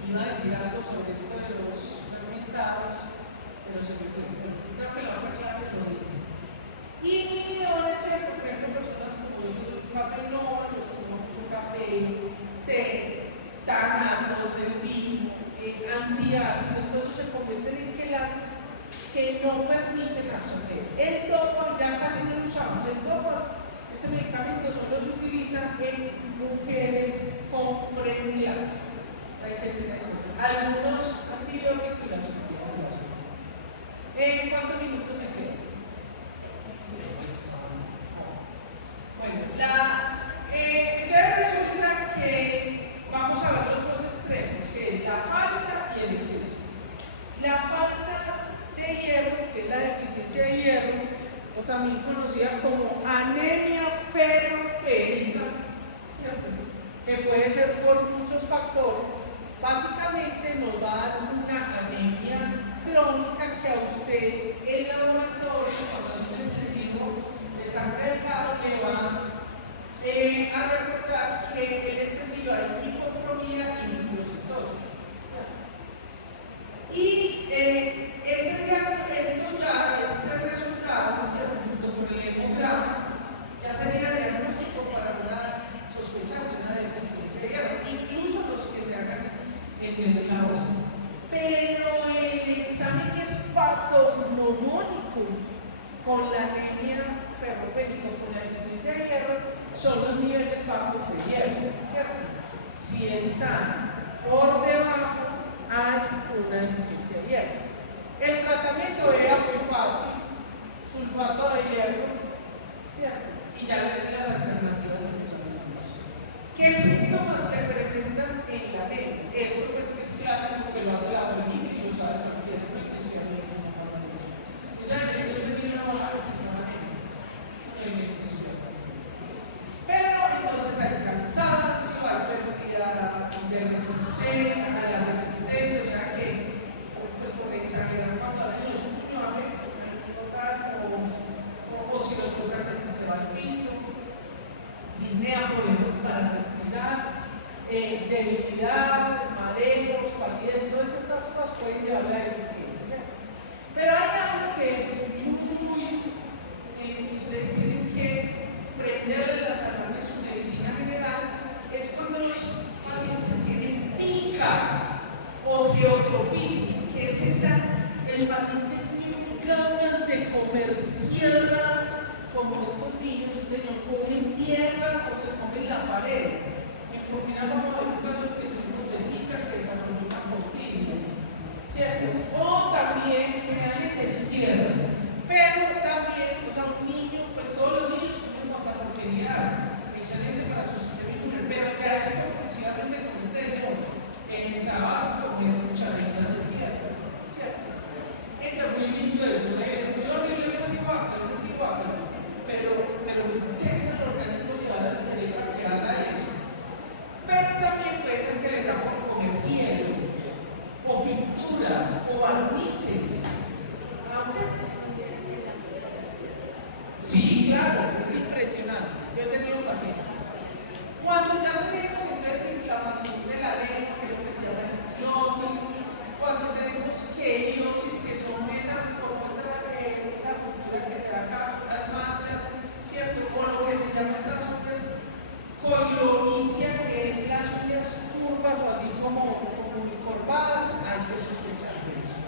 Iba a decir algo sobre esto de los fermentados, pero se me fue. Creo que la otra clase lo dijo. Inhibidores, por ejemplo, personas como yo que soy cafenómanos, tomo mucho café, té, tanatos de vino, antiácidos, todo eso se convierten en quelantes que no permiten absorber. El dopa ya casi no lo usamos. El dopa, ese medicamento solo se utiliza en mujeres con preeclampsia. Hay que tener algunos antibióticos y las antibióticas. ¿Cuántos minutos me quedan? Bueno, entonces resulta que vamos a ver los dos extremos, que es la falta y el exceso. La falta de hierro, que es la deficiencia de hierro, o también conocida como anemia ferropénica, ¿cierto? Que puede ser por muchos factores. Básicamente nos va a dar una anemia crónica que a usted el laboratorio, cuando hace un estudio de sangre del carro, le va a reportar que el extendido hay hipocromía y microcitosis. Y este resultado, ¿cierto? Junto con el hemograma, ya sería diagnóstico para sospechar de una deficiencia de hierro, incluso los que se hagan en médula ósea. Pero el examen que es patognomónico con la anemia ferropénica, con la deficiencia de hierro, son los niveles bajos de hierro, ¿cierto? Si están por debajo, hay una deficiencia de hierro. El tratamiento era muy fácil, sulfato de hierro, ¿cierto? Y ya le den las alternativas en los alimentos. ¿Qué síntomas se presentan a la resistencia, o sea que, pues por exagerar, cuando hacen los puñales, o si lo chocan se va al piso, disnea problemas para respirar, debilidad, mareos, palidez, todas estas cosas pueden llevar a la deficiencia, ¿cierto? Pero hay algo que es muy, ustedes tienen que prenderle las alarmas en su medicina general, es cuando los pacientes tienen pica o geotropismo, que es esa, el paciente tiene ganas de comer tierra, como estos niños, señor, comen tierra o se comen la pared. En final vamos a ver un caso que tenemos de pica que desarrolla una confidia, ¿cierto? O también generalmente es tierra, pero también, o sea, un niño, pues todos los niños comen cuanta porquería, excelente para su sistema inmune, pero ya es funcionalmente como este señor, en trabajo comer cucharaditas de tierra, ¿cierto? Entonces, muy lindo eso, yo no es igual, pero ¿qué es el organismo llevar al cerebro a que haga eso? Pero también puede ser que les da por comer hielo, o pintura, o barnices. Sí, claro, es impresionante. Yo he tenido pacientes. Cuando ya tenemos entonces inflamación de la lengua, que es lo que se llama el glotis, cuando tenemos queliosis, que son esas, como esa cultura que se da acá, las manchas, ¿cierto? O lo que se llama estas uñas coiloniquia, que es las uñas curvas o así como encorvadas, hay que sospechar de eso.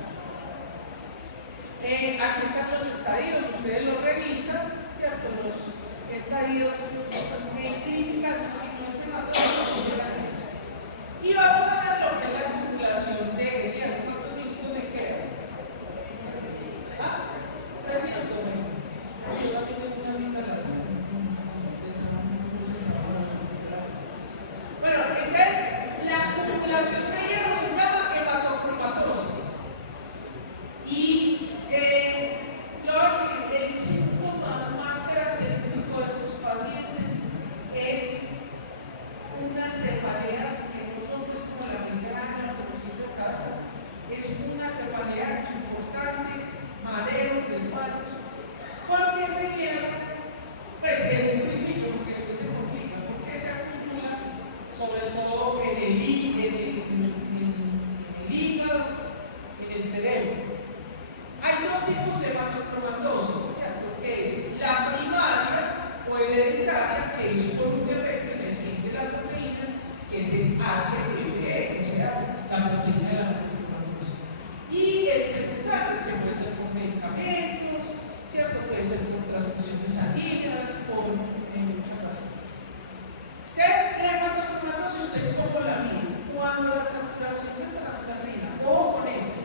Aquí están los estadios, ustedes los revisan, ¿cierto? Los estadios clínicas, no es hematología, y vamos a ver lo que es la acumulación de heridas. ¿Cuántos minutos me quedan? 3 minutos. Yo también tengo una cita a las. Bueno, entonces, la acumulación de hierro se llama hematocromatosis. Y lo voy a decir, el síntoma más característico de estos pacientes es unas cefaleas que no son pues como la migraña o el dolor de cabeza, es una cefalea importante, mareos, resbalos, porque ese hierro, pues en un principio, porque después se complica, porque se acumula sobre todo en el hígado y en el cerebro. Hay dos tipos de hematocromatosis, ¿cierto? Que es la primaria o hereditaria, que es por un defecto emergente de la proteína, que es el HLA, o sea, la proteína de la hematocromatosis. Y el secundario, que puede ser por medicamentos, ¿cierto? Puede ser por transfusiones sanguíneas, por muchas razones. Entonces, la hematocromatosis, usted cómo la mide. Cuando la saturación de transferrina, ojo con esto,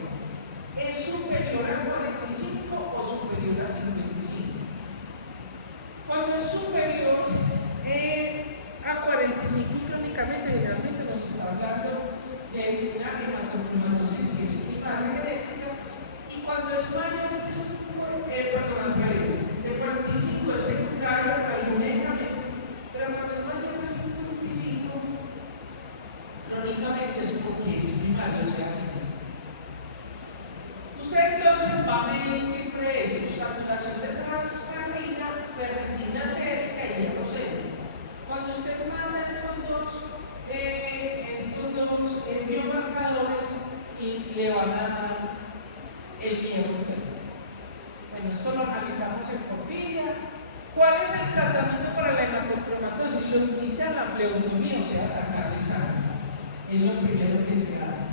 es superior a 45 o superior a 55. Cuando es superior a 45 crónicamente, generalmente nos está hablando de una hematocromatosis que es primaria genética, y cuando es mayor de 5, al revés, de 45 es secundario crónicamente, pero cuando es mayor de 55, crónicamente es porque es primario, o sea, usted entonces va a medir siempre eso, saturación de transferrina, ferritina sérica y hierro sérico. Cuando usted manda estos dos biomarcadores y le van a dar el hierro ferrico. Bueno, esto lo analizamos en porfiria. ¿Cuál es el tratamiento para la hematocromatosis? Lo inicia la flebotomía, o sea, sacarle sangre. Es lo primero que se hace.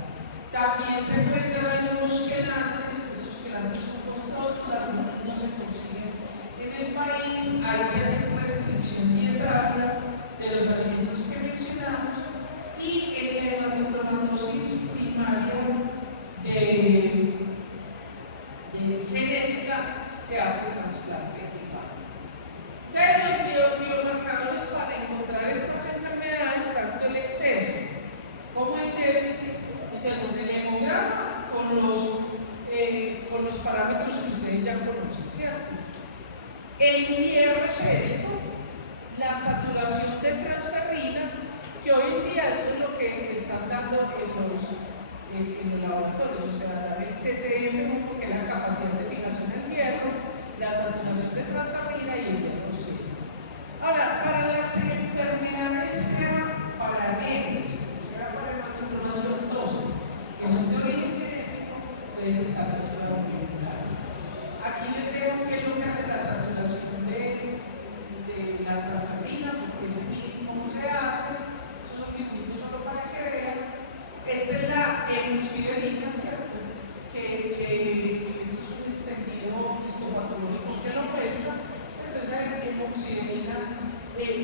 También se pueden dar algunos quelantes, esos quelantes son costosos, algunos no se consiguen en el país, hay que hacer restricción dietaria de los alimentos que mencionamos, y en la hematocromatosis primaria de genética se hace trasplante hepario. Ya los biomarcadores para encontrar estas enfermedades, tanto el exceso como el déficit, entonces un hemograma con los parámetros que ustedes ya conocen, ¿cierto? El hierro sérico, la saturación de transferrina, que hoy en día eso es lo que están dando en los laboratorios, o sea, dar el CTF, que es la capacidad de fijación del hierro, la saturación de transferrina y el hierro C. Ahora, para las enfermedades paranémicas, o sea, para la inflamación dosis, que son de origen genético, puedes estar las pruebas moleculares. Aquí les dejo qué es lo que hace la saturación de la transferrina, porque ese mínimo se hace. Esos son dibujitos solo para que vean. Esta es la emuciderina, ¿cierto? Que eso es un extendido histopatológico que lo muestra. Entonces, la emuciderina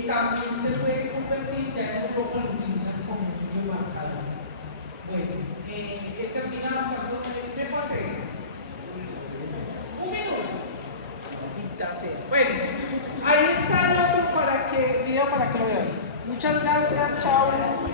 también se puede convertir, ya en un poco lo utilizan como un marcador. Bueno, he terminado cuando me pasé. Un minuto. Bueno, ahí está el otro video para que lo vean. Muchas gracias, chao.